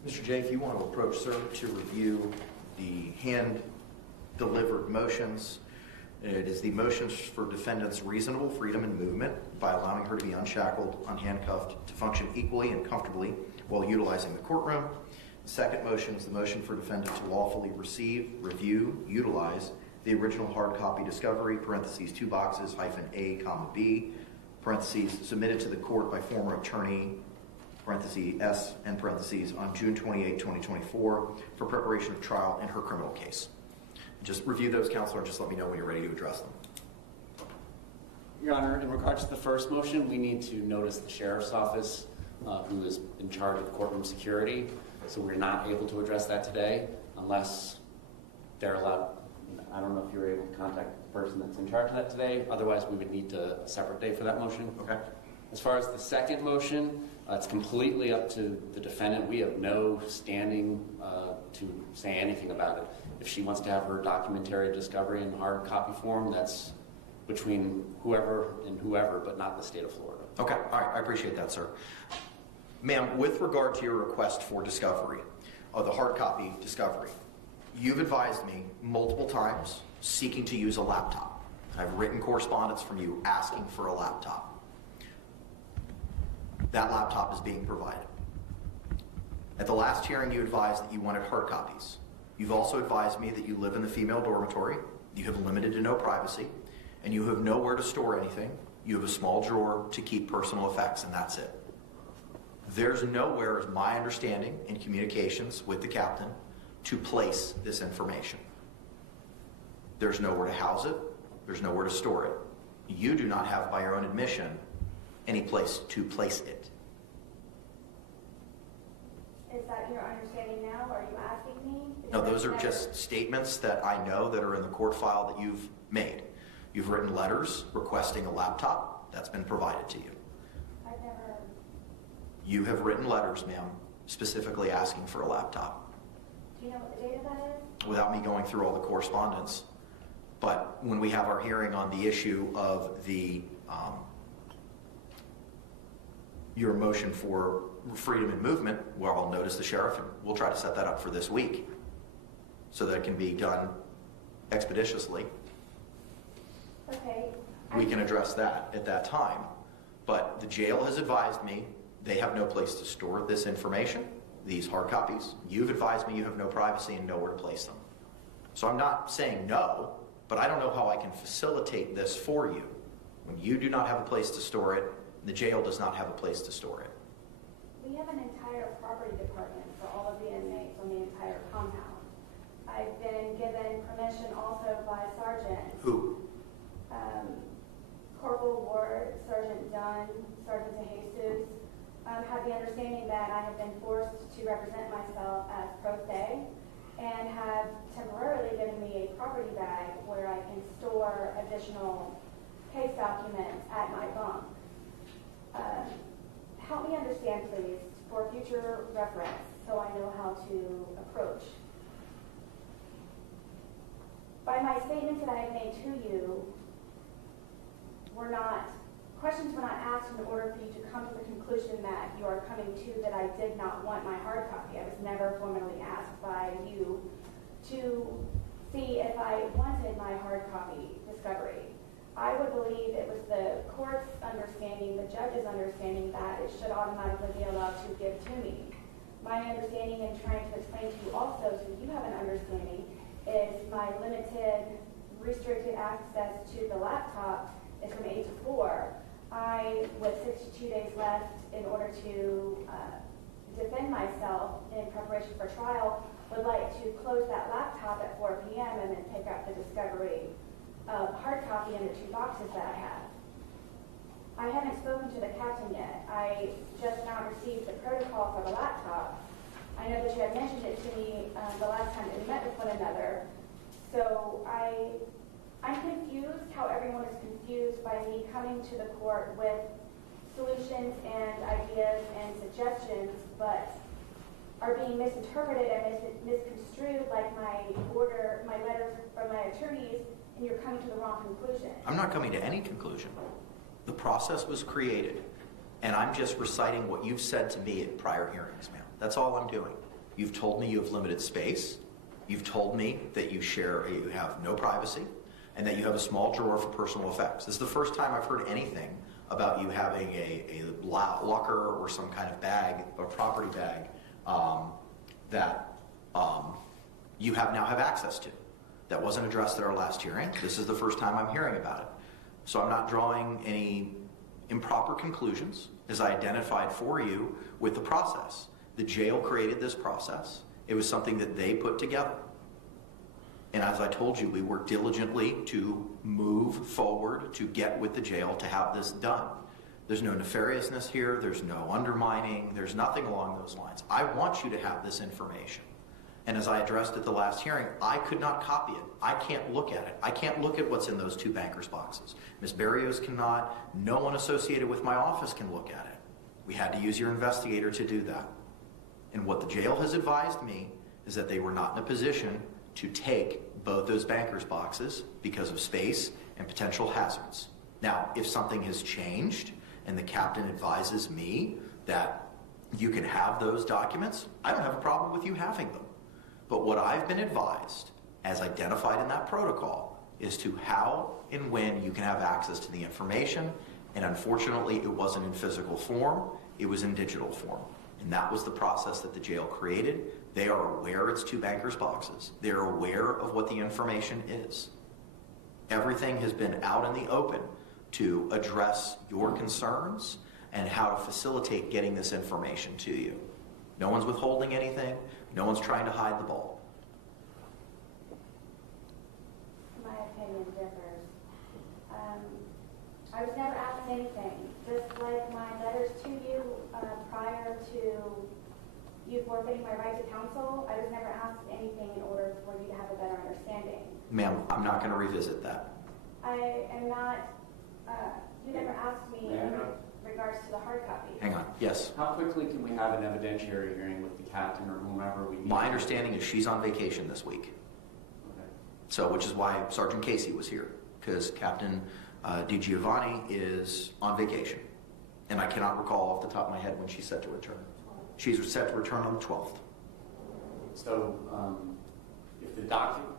Mr. Jay, if you want to approach, sir, to review the hand-delivered motions. It is the motions for defendant's reasonable freedom and movement by allowing her to be unshackled, unhandcuffed, to function equally and comfortably while utilizing the courtroom. The second motion is the motion for defendant to lawfully receive, review, utilize the original hard copy discovery, parentheses, 2 boxes, hyphen A, comma B, parentheses, submitted to the court by former attorney, parentheses, S, and parentheses, on June 28, 2024, for preparation of trial in her criminal case. Just review those, Counselor, and just let me know when you're ready to address them. Your Honor, in regards to the first motion, we need to notice the Sheriff's Office, who is in charge of courtroom security. So we're not able to address that today unless they're allowed. I don't know if you're able to contact the person that's in charge of that today. Otherwise, we would need a separate day for that motion. Okay. As far as the second motion, it's completely up to the defendant. We have no standing to say anything about it. If she wants to have her documentary discovery in hard copy form, that's between whoever and whoever, but not the state of Florida. Okay, all right, I appreciate that, sir. Ma'am, with regard to your request for discovery, the hard copy discovery, you've advised me multiple times seeking to use a laptop. I've written correspondence from you asking for a laptop. That laptop is being provided. At the last hearing, you advised that you wanted hard copies. You've also advised me that you live in the female dormitory, you have limited to no privacy, and you have nowhere to store anything. You have a small drawer to keep personal effects, and that's it. There's nowhere, is my understanding, in communications with the captain, to place this information. There's nowhere to house it. There's nowhere to store it. You do not have, by your own admission, any place to place it. Is that your understanding now, or are you asking me? No, those are just statements that I know that are in the court file that you've made. You've written letters requesting a laptop. That's been provided to you. I've never... You have written letters, ma'am, specifically asking for a laptop. Do you know what the date of that is? Without me going through all the correspondence. But when we have our hearing on the issue of the your motion for freedom and movement, well, I'll notice the sheriff, and we'll try to set that up for this week so that it can be done expeditiously. Okay. We can address that at that time. But the jail has advised me they have no place to store this information, these hard copies. You've advised me you have no privacy and nowhere to place them. So I'm not saying no, but I don't know how I can facilitate this for you when you do not have a place to store it, the jail does not have a place to store it. We have an entire property department for all of the inmates on the entire compound. I've been given permission also by sergeants. Who? Corporal Ward, Sergeant Dunn, Sergeant DeJesus, have the understanding that I have been forced to represent myself as pro se and have temporarily given me a property bag where I can store additional case documents at my bunk. Help me understand, please, for future reference, so I know how to approach. By my statements that I have made to you, questions were not asked in order for you to come to the conclusion that you are coming to that I did not want my hard copy. I was never formally asked by you to see if I wanted my hard copy discovery. I would believe it was the court's understanding, the judge's understanding, that it should automatically be allowed to give to me. My understanding, and trying to explain to you also, so you have an understanding, is my limited, restricted access to the laptop is from 8 to 4. I, with 62 days left in order to defend myself in preparation for trial, would like to close that laptop at 4 p.m. and then pick up the discovery hard copy in the 2 boxes that I have. I haven't spoken to the captain yet. I just now received the protocol for the laptop. I know that you had mentioned it to me the last time that we met with one another. So I'm confused how everyone is confused by me coming to the court with solutions and ideas and suggestions, but are being misinterpreted and misconstrued like my letters from my attorneys, and you're coming to the wrong conclusion. I'm not coming to any conclusion. The process was created, and I'm just reciting what you've said to me in prior hearings, ma'am. That's all I'm doing. You've told me you have limited space. You've told me that you have no privacy, and that you have a small drawer for personal effects. This is the first time I've heard anything about you having a locker or some kind of bag, or property bag, that you now have access to. That wasn't addressed at our last hearing. This is the first time I'm hearing about it. So I'm not drawing any improper conclusions, as I identified for you with the process. The jail created this process. It was something that they put together. And as I told you, we worked diligently to move forward to get with the jail to have this done. There's no nefariousness here. There's no undermining. There's nothing along those lines. I want you to have this information. And as I addressed at the last hearing, I could not copy it. I can't look at it. I can't look at what's in those 2 bankers' boxes. Ms. Berrios cannot. No one associated with my office can look at it. We had to use your investigator to do that. And what the jail has advised me is that they were not in a position to take both those bankers' boxes because of space and potential hazards. Now, if something has changed and the captain advises me that you can have those documents, I don't have a problem with you having them. But what I've been advised, as identified in that protocol, is to how and when you can have access to the information. And unfortunately, it wasn't in physical form, it was in digital form. And that was the process that the jail created. They are aware it's 2 bankers' boxes. They're aware of what the information is. Everything has been out in the open to address your concerns and how to facilitate getting this information to you. No one's withholding anything. No one's trying to hide the ball. My opinion differs. I was never asked anything. Just like my letters to you prior to you forfeiting my right to counsel, I was never asked anything in order for you to have a better understanding. Ma'am, I'm not going to revisit that. I am not, you never asked me in regards to the hard copy. Hang on. Yes. How quickly can we have an evidentiary hearing with the captain or whomever we need? My understanding is she's on vacation this week. Okay. So, which is why Sergeant Casey was here, because Captain DiGiovanni is on vacation. And I cannot recall off the top of my head when she's set to return. She's set to return on the 12th. So, if the document,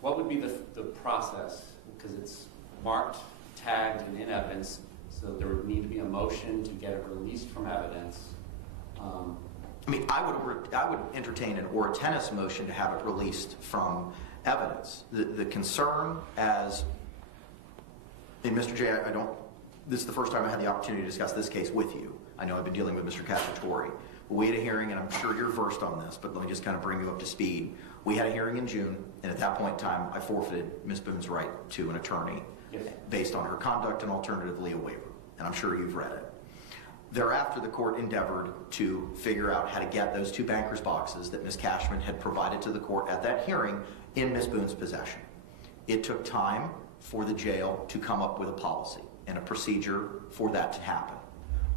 what would be the process? Because it's marked, tagged, and in evidence, so there would need to be a motion to get it released from evidence. I mean, I would entertain an Ortenis motion to have it released from evidence. The concern, as in Mr. J, this is the first time I had the opportunity to discuss this case with you. I know I've been dealing with Mr. Cacciatore. We had a hearing, and I'm sure you're versed on this, but let me just kind of bring you up to speed. We had a hearing in June, and at that point in time, I forfeited Ms. Boone's right to an attorney based on her conduct and alternatively a waiver. And I'm sure you've read it. Thereafter, the court endeavored to figure out how to get those 2 bankers' boxes that Ms. Cashman had provided to the court at that hearing in Ms. Boone's possession. It took time for the jail to come up with a policy and a procedure for that to happen.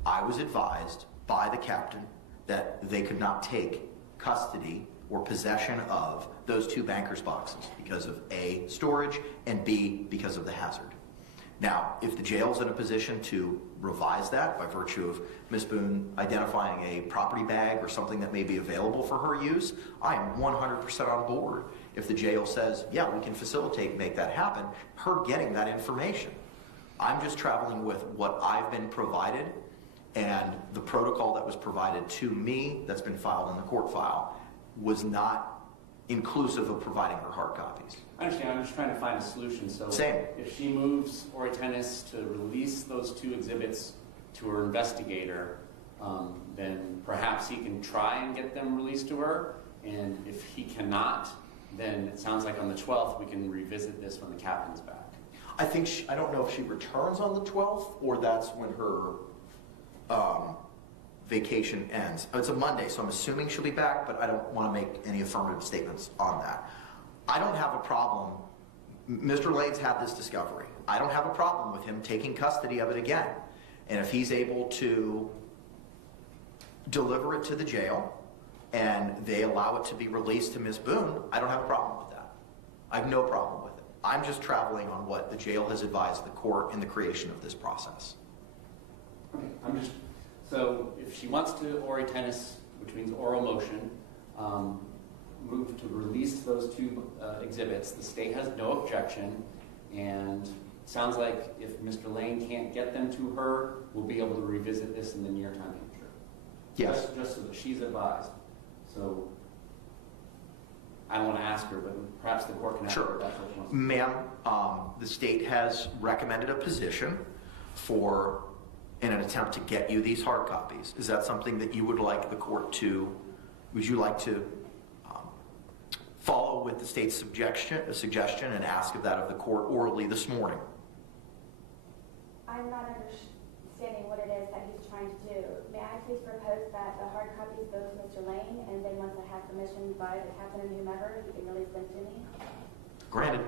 I was advised by the captain that they could not take custody or possession of those 2 bankers' boxes because of A, storage, and B, because of the hazard. Now, if the jail's in a position to revise that by virtue of Ms. Boone identifying a property bag or something that may be available for her use, I am 100% on board. If the jail says, yeah, we can facilitate and make that happen, her getting that information. I'm just traveling with what I've been provided and the protocol that was provided to me that's been filed in the court file was not inclusive of providing her hard copies. I understand. I'm just trying to find a solution. So Same. If she moves Ortenis to release those 2 exhibits to her investigator, then perhaps he can try and get them released to her. And if he cannot, then it sounds like on the 12th we can revisit this when the captain's back. I think I don't know if she returns on the 12th or that's when her vacation ends. It's a Monday, so I'm assuming she'll be back, but I don't want to make any affirmative statements on that. I don't have a problem. Mr. Lades had this discovery. I don't have a problem with him taking custody of it again. And if he's able to deliver it to the jail and they allow it to be released to Ms. Boone, I don't have a problem with that. I have no problem with it. I'm just traveling on what the jail has advised the court in the creation of this process. Okay, so if she wants to Ortenis, which means oral motion, move to release those two exhibits. The state has no objection, and sounds like if Mr. Lane can't get them to her, we'll be able to revisit this in the near time future. Yes. Just so that she's advised. So I don't want to ask her, but perhaps the court can ask her Sure. if that's what she wants. Ma'am, the state has recommended a position for, in an attempt to get you these hard copies. Is that something that you would like the court to, would you like to follow with the state's suggestion and ask of that of the court orally this morning? I'm not understanding what it is that he's trying to do. May I please propose that the hard copies go to Mr. Lane, and then once I have permission by the captain and whomever, he can release them to me? Granted.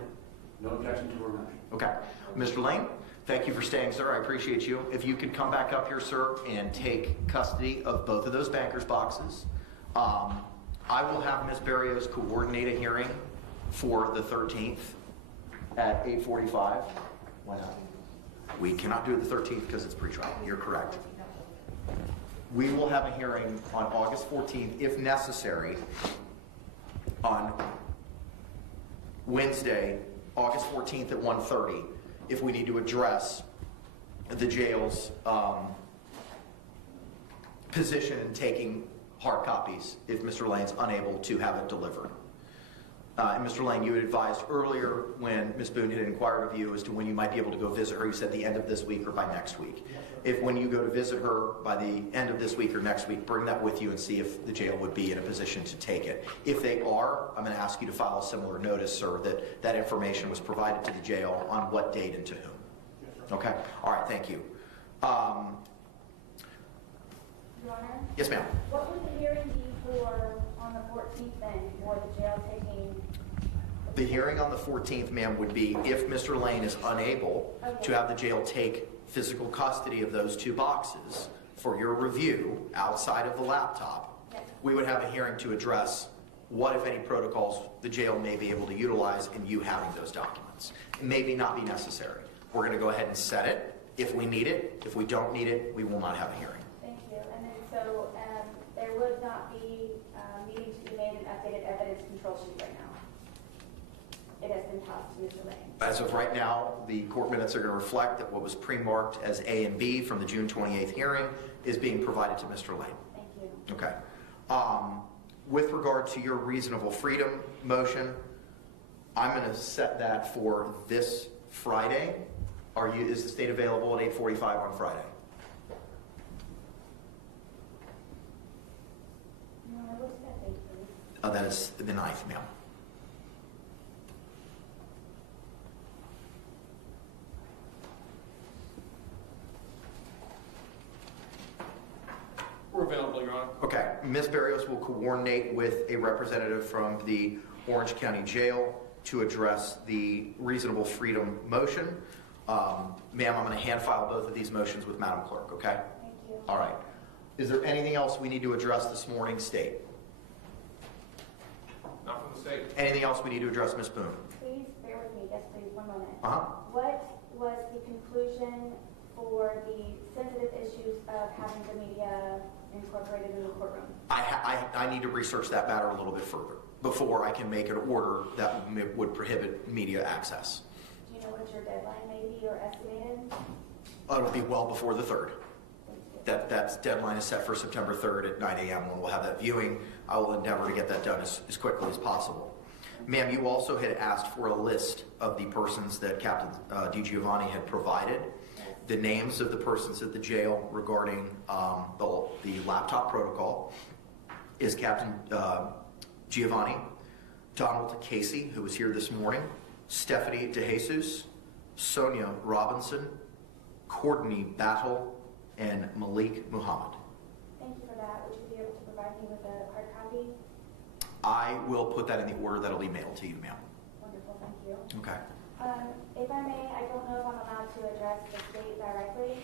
No objection to her motion. Okay. Mr. Lane, thank you for staying, sir. I appreciate you. If you could come back up here, sir, and take custody of both of those banker's boxes. I will have Ms. Barrios coordinate a hearing for the 13th at 8:45. Why not? We cannot do it the 13th because it's pre-trial. You're correct. We will have a hearing on August 14th, if necessary, on Wednesday, August 14th at 1:30, if we need to address the jail's position in taking hard copies if Mr. Lane's unable to have it delivered. And Mr. Lane, you had advised earlier when Ms. Boone had inquired of you as to when you might be able to go visit her. You said the end of this week or by next week. If when you go to visit her by the end of this week or next week, bring that with you and see if the jail would be in a position to take it. If they are, I'm going to ask you to file a similar notice, sir, that that information was provided to the jail on what date and to whom. Okay? All right, thank you. Your Honor? Yes, ma'am. What would the hearing be for on the 14th then, for the jail taking? The hearing on the 14th, ma'am, would be if Mr. Lane is unable to have the jail take physical custody of those two boxes for your review outside of the laptop, Yes. we would have a hearing to address what, if any, protocols the jail may be able to utilize in you having those documents. It may not be necessary. We're going to go ahead and set it. If we need it, if we don't need it, we will not have a hearing. Thank you. And then so there would not be needing to be made an updated evidence control sheet right now. It has been tossed to Mr. Lane. As of right now, the court minutes are going to reflect that what was pre-marked as A and B from the June 28th hearing is being provided to Mr. Lane. Thank you. Okay. With regard to your reasonable freedom motion, I'm going to set that for this Friday. Is the state available at 8:45 on Friday? Your Honor, what's that date, please? That is the 9th, ma'am. We're available, Your Honor. Okay. Ms. Barrios will coordinate with a representative from the Orange County Jail to address the reasonable freedom motion. Ma'am, I'm going to hand file both of these motions with Madam Clerk, okay? Thank you. All right. Is there anything else we need to address this morning, State? Not from the state. Anything else we need to address, Ms. Boone? Please bear with me, just please, one moment. Uh-huh. What was the conclusion for the sensitive issues of having the media incorporated in the courtroom? I need to research that matter a little bit further before I can make an order that would prohibit media access. Do you know what your deadline may be or estimated? It'll be well before the 3rd. Thank you. That deadline is set for September 3rd at 9 a.m. when we'll have that viewing. I will endeavor to get that done as quickly as possible. Ma'am, you also had asked for a list of the persons that Captain DiGiovanni had provided. The names of the persons at the jail regarding the laptop protocol is Captain Giovanni, Donald Casey, who was here this morning, Stephanie DeJesus, Sonia Robinson, Courtney Battle, and Malik Muhammad. Thank you for that. Would you be able to provide me with a hard copy? I will put that in the order that'll be mailed to you, ma'am. Wonderful, thank you. Okay. If I may, I don't know if I'm allowed to address the state directly.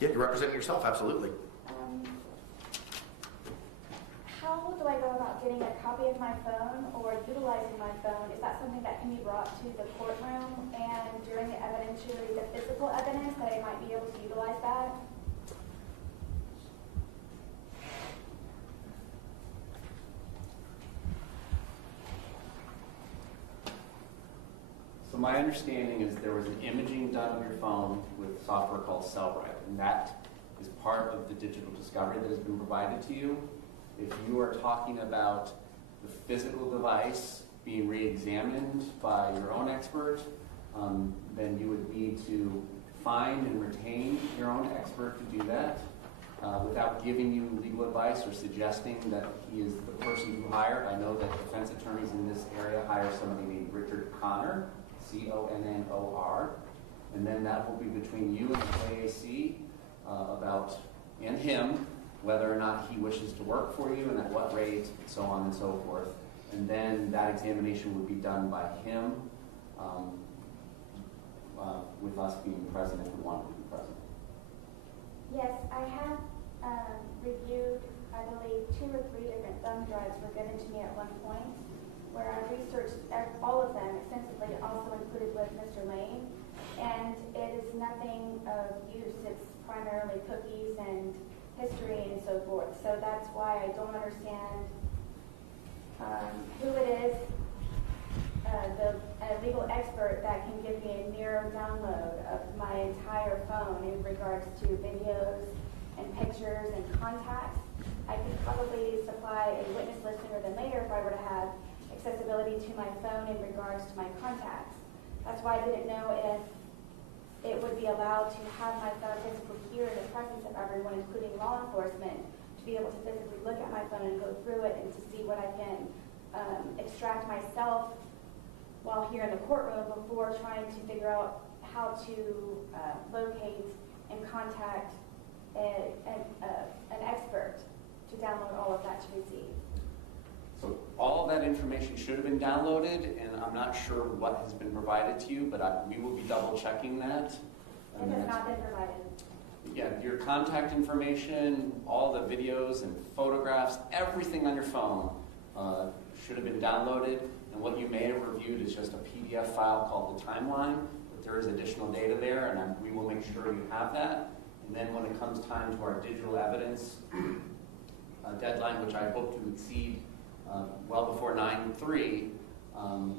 Yeah, you're representing yourself, absolutely. How do I go about getting a copy of my phone or utilizing my phone? Is that something that can be brought to the courtroom and during the evidentiary, the physical evidence, that I might be able to utilize that? So my understanding is there was an imaging done of your phone with software called Cellbrite, and that is part of the digital discovery that has been provided to you. If you are talking about the physical device being re-examined by your own expert, then you would need to find and retain your own expert to do that without giving you legal advice or suggesting that he is the person you hire. I know that defense attorneys in this area hire somebody named Richard Connor, C-O-N-N-O-R, and then that will be between you and the AAC and him, whether or not he wishes to work for you and at what rate, and so on and so forth. And then that examination would be done by him, with us being present if we wanted to be present. Yes, I have reviewed, I believe, 2 or 3 different thumb drives were given to me at one point, where I researched all of them extensively, also included with Mr. Lane, and it is nothing of use. It's primarily cookies and history and so forth. So that's why I don't understand who it is, a legal expert that can give me a mirror download of my entire phone in regards to videos and pictures and contacts. I could probably supply a witness list sooner than later if I were to have accessibility to my phone in regards to my contacts. That's why I didn't know if it would be allowed to have my phone physically here in the presence of everyone, including law enforcement, to be able to physically look at my phone and go through it and to see what I can extract myself while here in the courtroom before trying to figure out how to locate and contact an expert to download all of that to receive. So all of that information should have been downloaded, and I'm not sure what has been provided to you, but we will be double checking that. It has not been provided. Yeah, your contact information, all the videos and photographs, everything on your phone should have been downloaded. And what you may have reviewed is just a PDF file called the timeline, but there is additional data there, and we will make sure you have that. And then when it comes time to our digital evidence deadline, which I hope to exceed well before 9/3,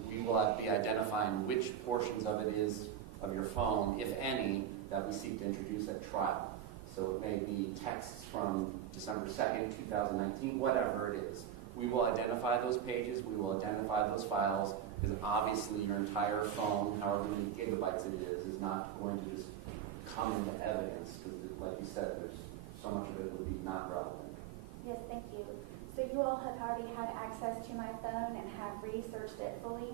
we will be identifying which portions of it is of your phone, if any, that we seek to introduce at trial. So it may be texts from December 2nd, 2019, whatever it is. We will identify those pages, we will identify those files, because obviously your entire phone, however many gigabytes it is not going to just come into evidence, because like you said, there's so much of it would be not relevant. Yes, thank you. So you all have already had access to my phone and have researched it fully?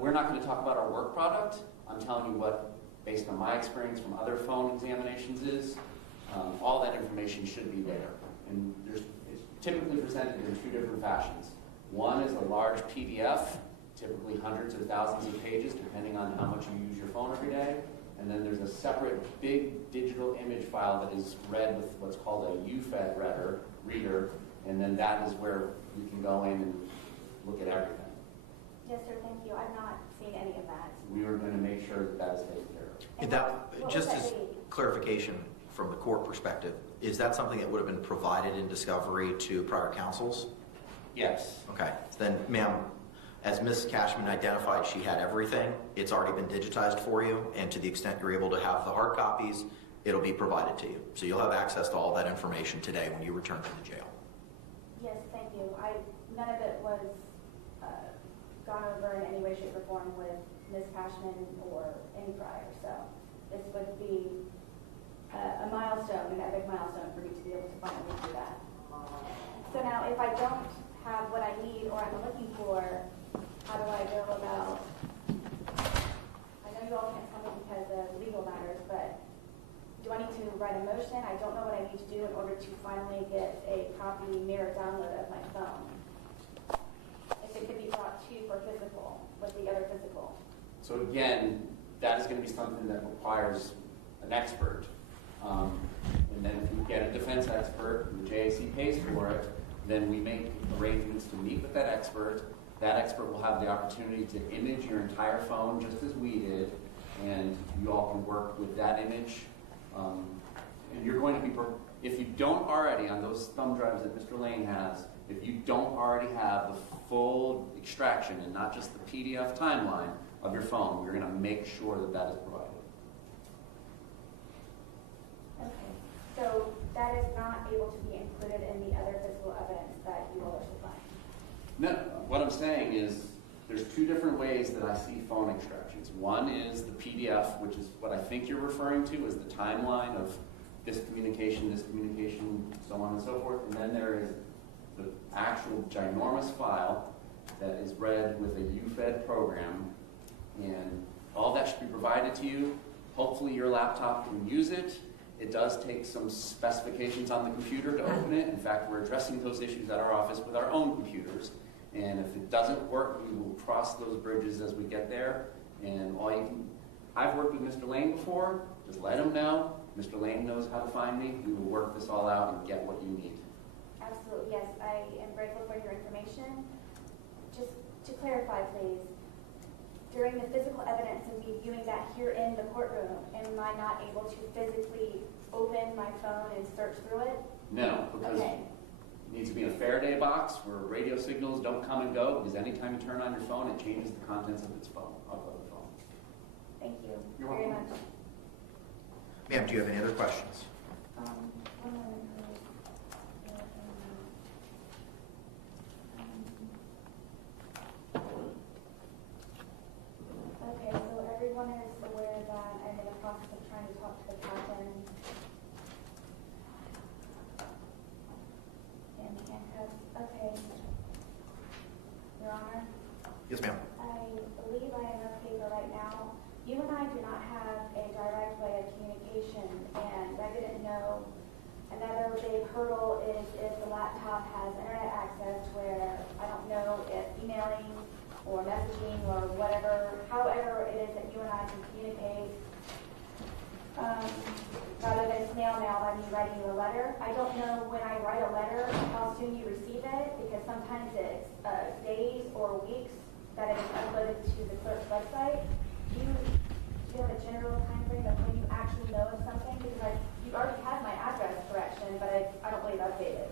We're not going to talk about our work product. I'm telling you what, based on my experience from other phone examinations is, all that information should be there. And it's typically presented in 2 different fashions. One is a large PDF, typically hundreds of thousands of pages, depending on how much you use your phone every day. And then there's a separate big digital image file that is read with what's called a UFED reader, and then that is where you can go in and look at everything. Yes, sir, thank you. I've not seen any of that. We are going to make sure that that is taken care of. And That, what just would that as be? clarification from the court perspective, is that something that would have been provided in discovery to prior counsels? Yes. Okay, then ma'am, as Ms. Cashman identified, she had everything. It's already been digitized for you, and to the extent you're able to have the hard copies, it'll be provided to you. So you'll have access to all that information today when you return to the jail. Yes, thank you. None of it was gone over in any way, shape, or form with Ms. Cashman or any prior. So this would be a milestone, an epic milestone for me to be able to finally do that. So now, if I don't have what I need or I'm looking for, how do I go about? I know you all can't tell me because of legal matters, but do I need to write a motion? I don't know what I need to do in order to finally get a copy mirror download of my phone. If it could be brought to for physical, with the other physical. So again, that is going to be something that requires an expert. And then if you get a defense expert, and the JAC pays for it, then we make arrangements to meet with that expert. That expert will have the opportunity to image your entire phone just as we did, and you all can work with that image. And you're going to be, if you don't already, on those thumb drives that Mr. Lane has, if you don't already have the full extraction and not just the PDF timeline of your phone, we're going to make sure that that is provided. Okay, so that is not able to be included in the other physical evidence that you all are supplying? No, what I'm saying is there's two different ways that I see phone extractions. One is the PDF, which is what I think you're referring to as the timeline of this communication, so on and so forth. And then there is the actual ginormous file that is read with a UFED program, and all that should be provided to you. Hopefully your laptop can use it. It does take some specifications on the computer to open it. In fact, we're addressing those issues at our office with our own computers. And if it doesn't work, we will cross those bridges as we get there. And I've worked with Mr. Lane before. Just let him know. Mr. Lane knows how to find me. We will work this all out and get what you need. Absolutely, yes. I am grateful for your information. Just to clarify, please, during the physical evidence and me viewing that here in the courtroom, am I not able to physically open my phone and search through it? No, because Okay. it needs to be in a Faraday box where radio signals don't come and go, because anytime you turn on your phone, it changes the contents of its phone, of the phone. Thank you You're very welcome. much. Ma'am, do you have any other questions? One moment, please. Okay, so everyone is aware that I'm in the process of trying to talk to the captain. In handcuffs. Okay. Your Honor, Yes, ma'am. I believe I am okay for right now. You and I do not have a direct way of communication, and I didn't know. Another big hurdle is if the laptop has internet access, where I don't know if emailing or messaging or whatever, however it is that you and I can communicate, rather than snail mail by me writing you a letter. I don't know when I write a letter how soon you receive it, because sometimes it's days or weeks that it is uploaded to the clerk's website. Do you have a general time frame of when you actually know of something? Because you already have my address correction, but I don't believe updated.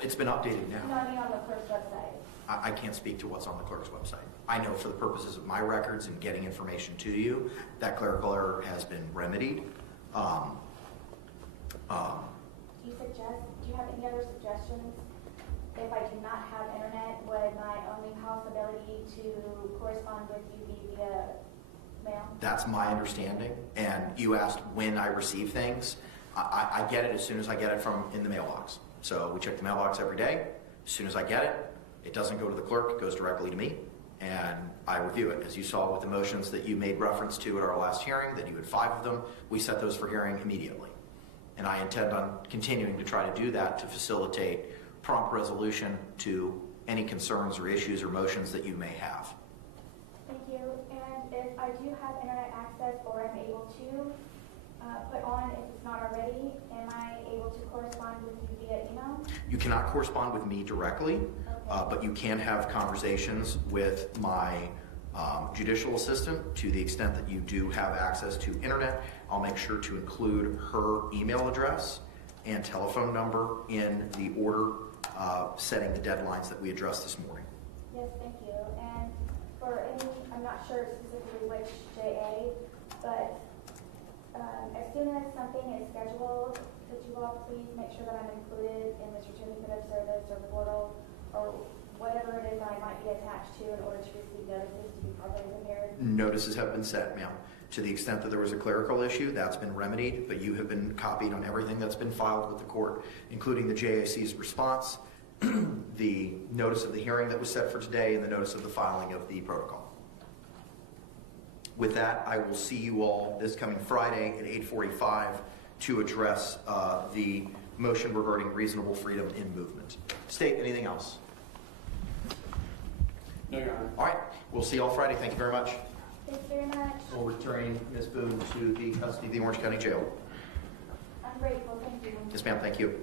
It's been updated You know now. what I mean, on the clerk's website. I can't speak to what's on the clerk's website. I know for the purposes of my records and getting information to you, that clerical error has been remedied. Do you have any other suggestions? If I do not have internet, would my only possibility to correspond with you be via mail? That's my understanding. And you asked when I receive things. I get it as soon as I get it from in the mailbox. So we check the mailbox every day. As soon as I get it, it doesn't go to the clerk, it goes directly to me, and I review it. As you saw with the motions that you made reference to at our last hearing, that you had 5 of them, we set those for hearing immediately. And I intend on continuing to try to do that to facilitate prompt resolution to any concerns or issues or motions that you may have. Thank you. And if I do have internet access or I'm able to put on, if it's not already, am I able to correspond with you via email? You cannot correspond with me directly, but you can have conversations with my judicial assistant to the extent that you do have access to internet. I'll make sure to include her email address and telephone number in the order setting the deadlines that we addressed this morning. Yes, thank you. And for any, I'm not sure specifically which JA, but as soon as something is scheduled, could you all please make sure that I'm included in the certificate of service or portal or whatever it is that I might be attached to in order to receive notices to be properly prepared? Notices have been set, ma'am. To the extent that there was a clerical issue, that's been remedied, but you have been copied on everything that's been filed with the court, including the JAC's response, the notice of the hearing that was set for today, and the notice of the filing of the protocol. With that, I will see you all this coming Friday at 8:45 to address the motion regarding reasonable freedom in movement. State, anything else? No, Your Honor. All right, we'll see you all Friday. Thank you very much. Thank you very much. We'll return Ms. Boone to the custody of the Orange County Jail. I'm grateful. Thank you. Yes, ma'am. Thank you.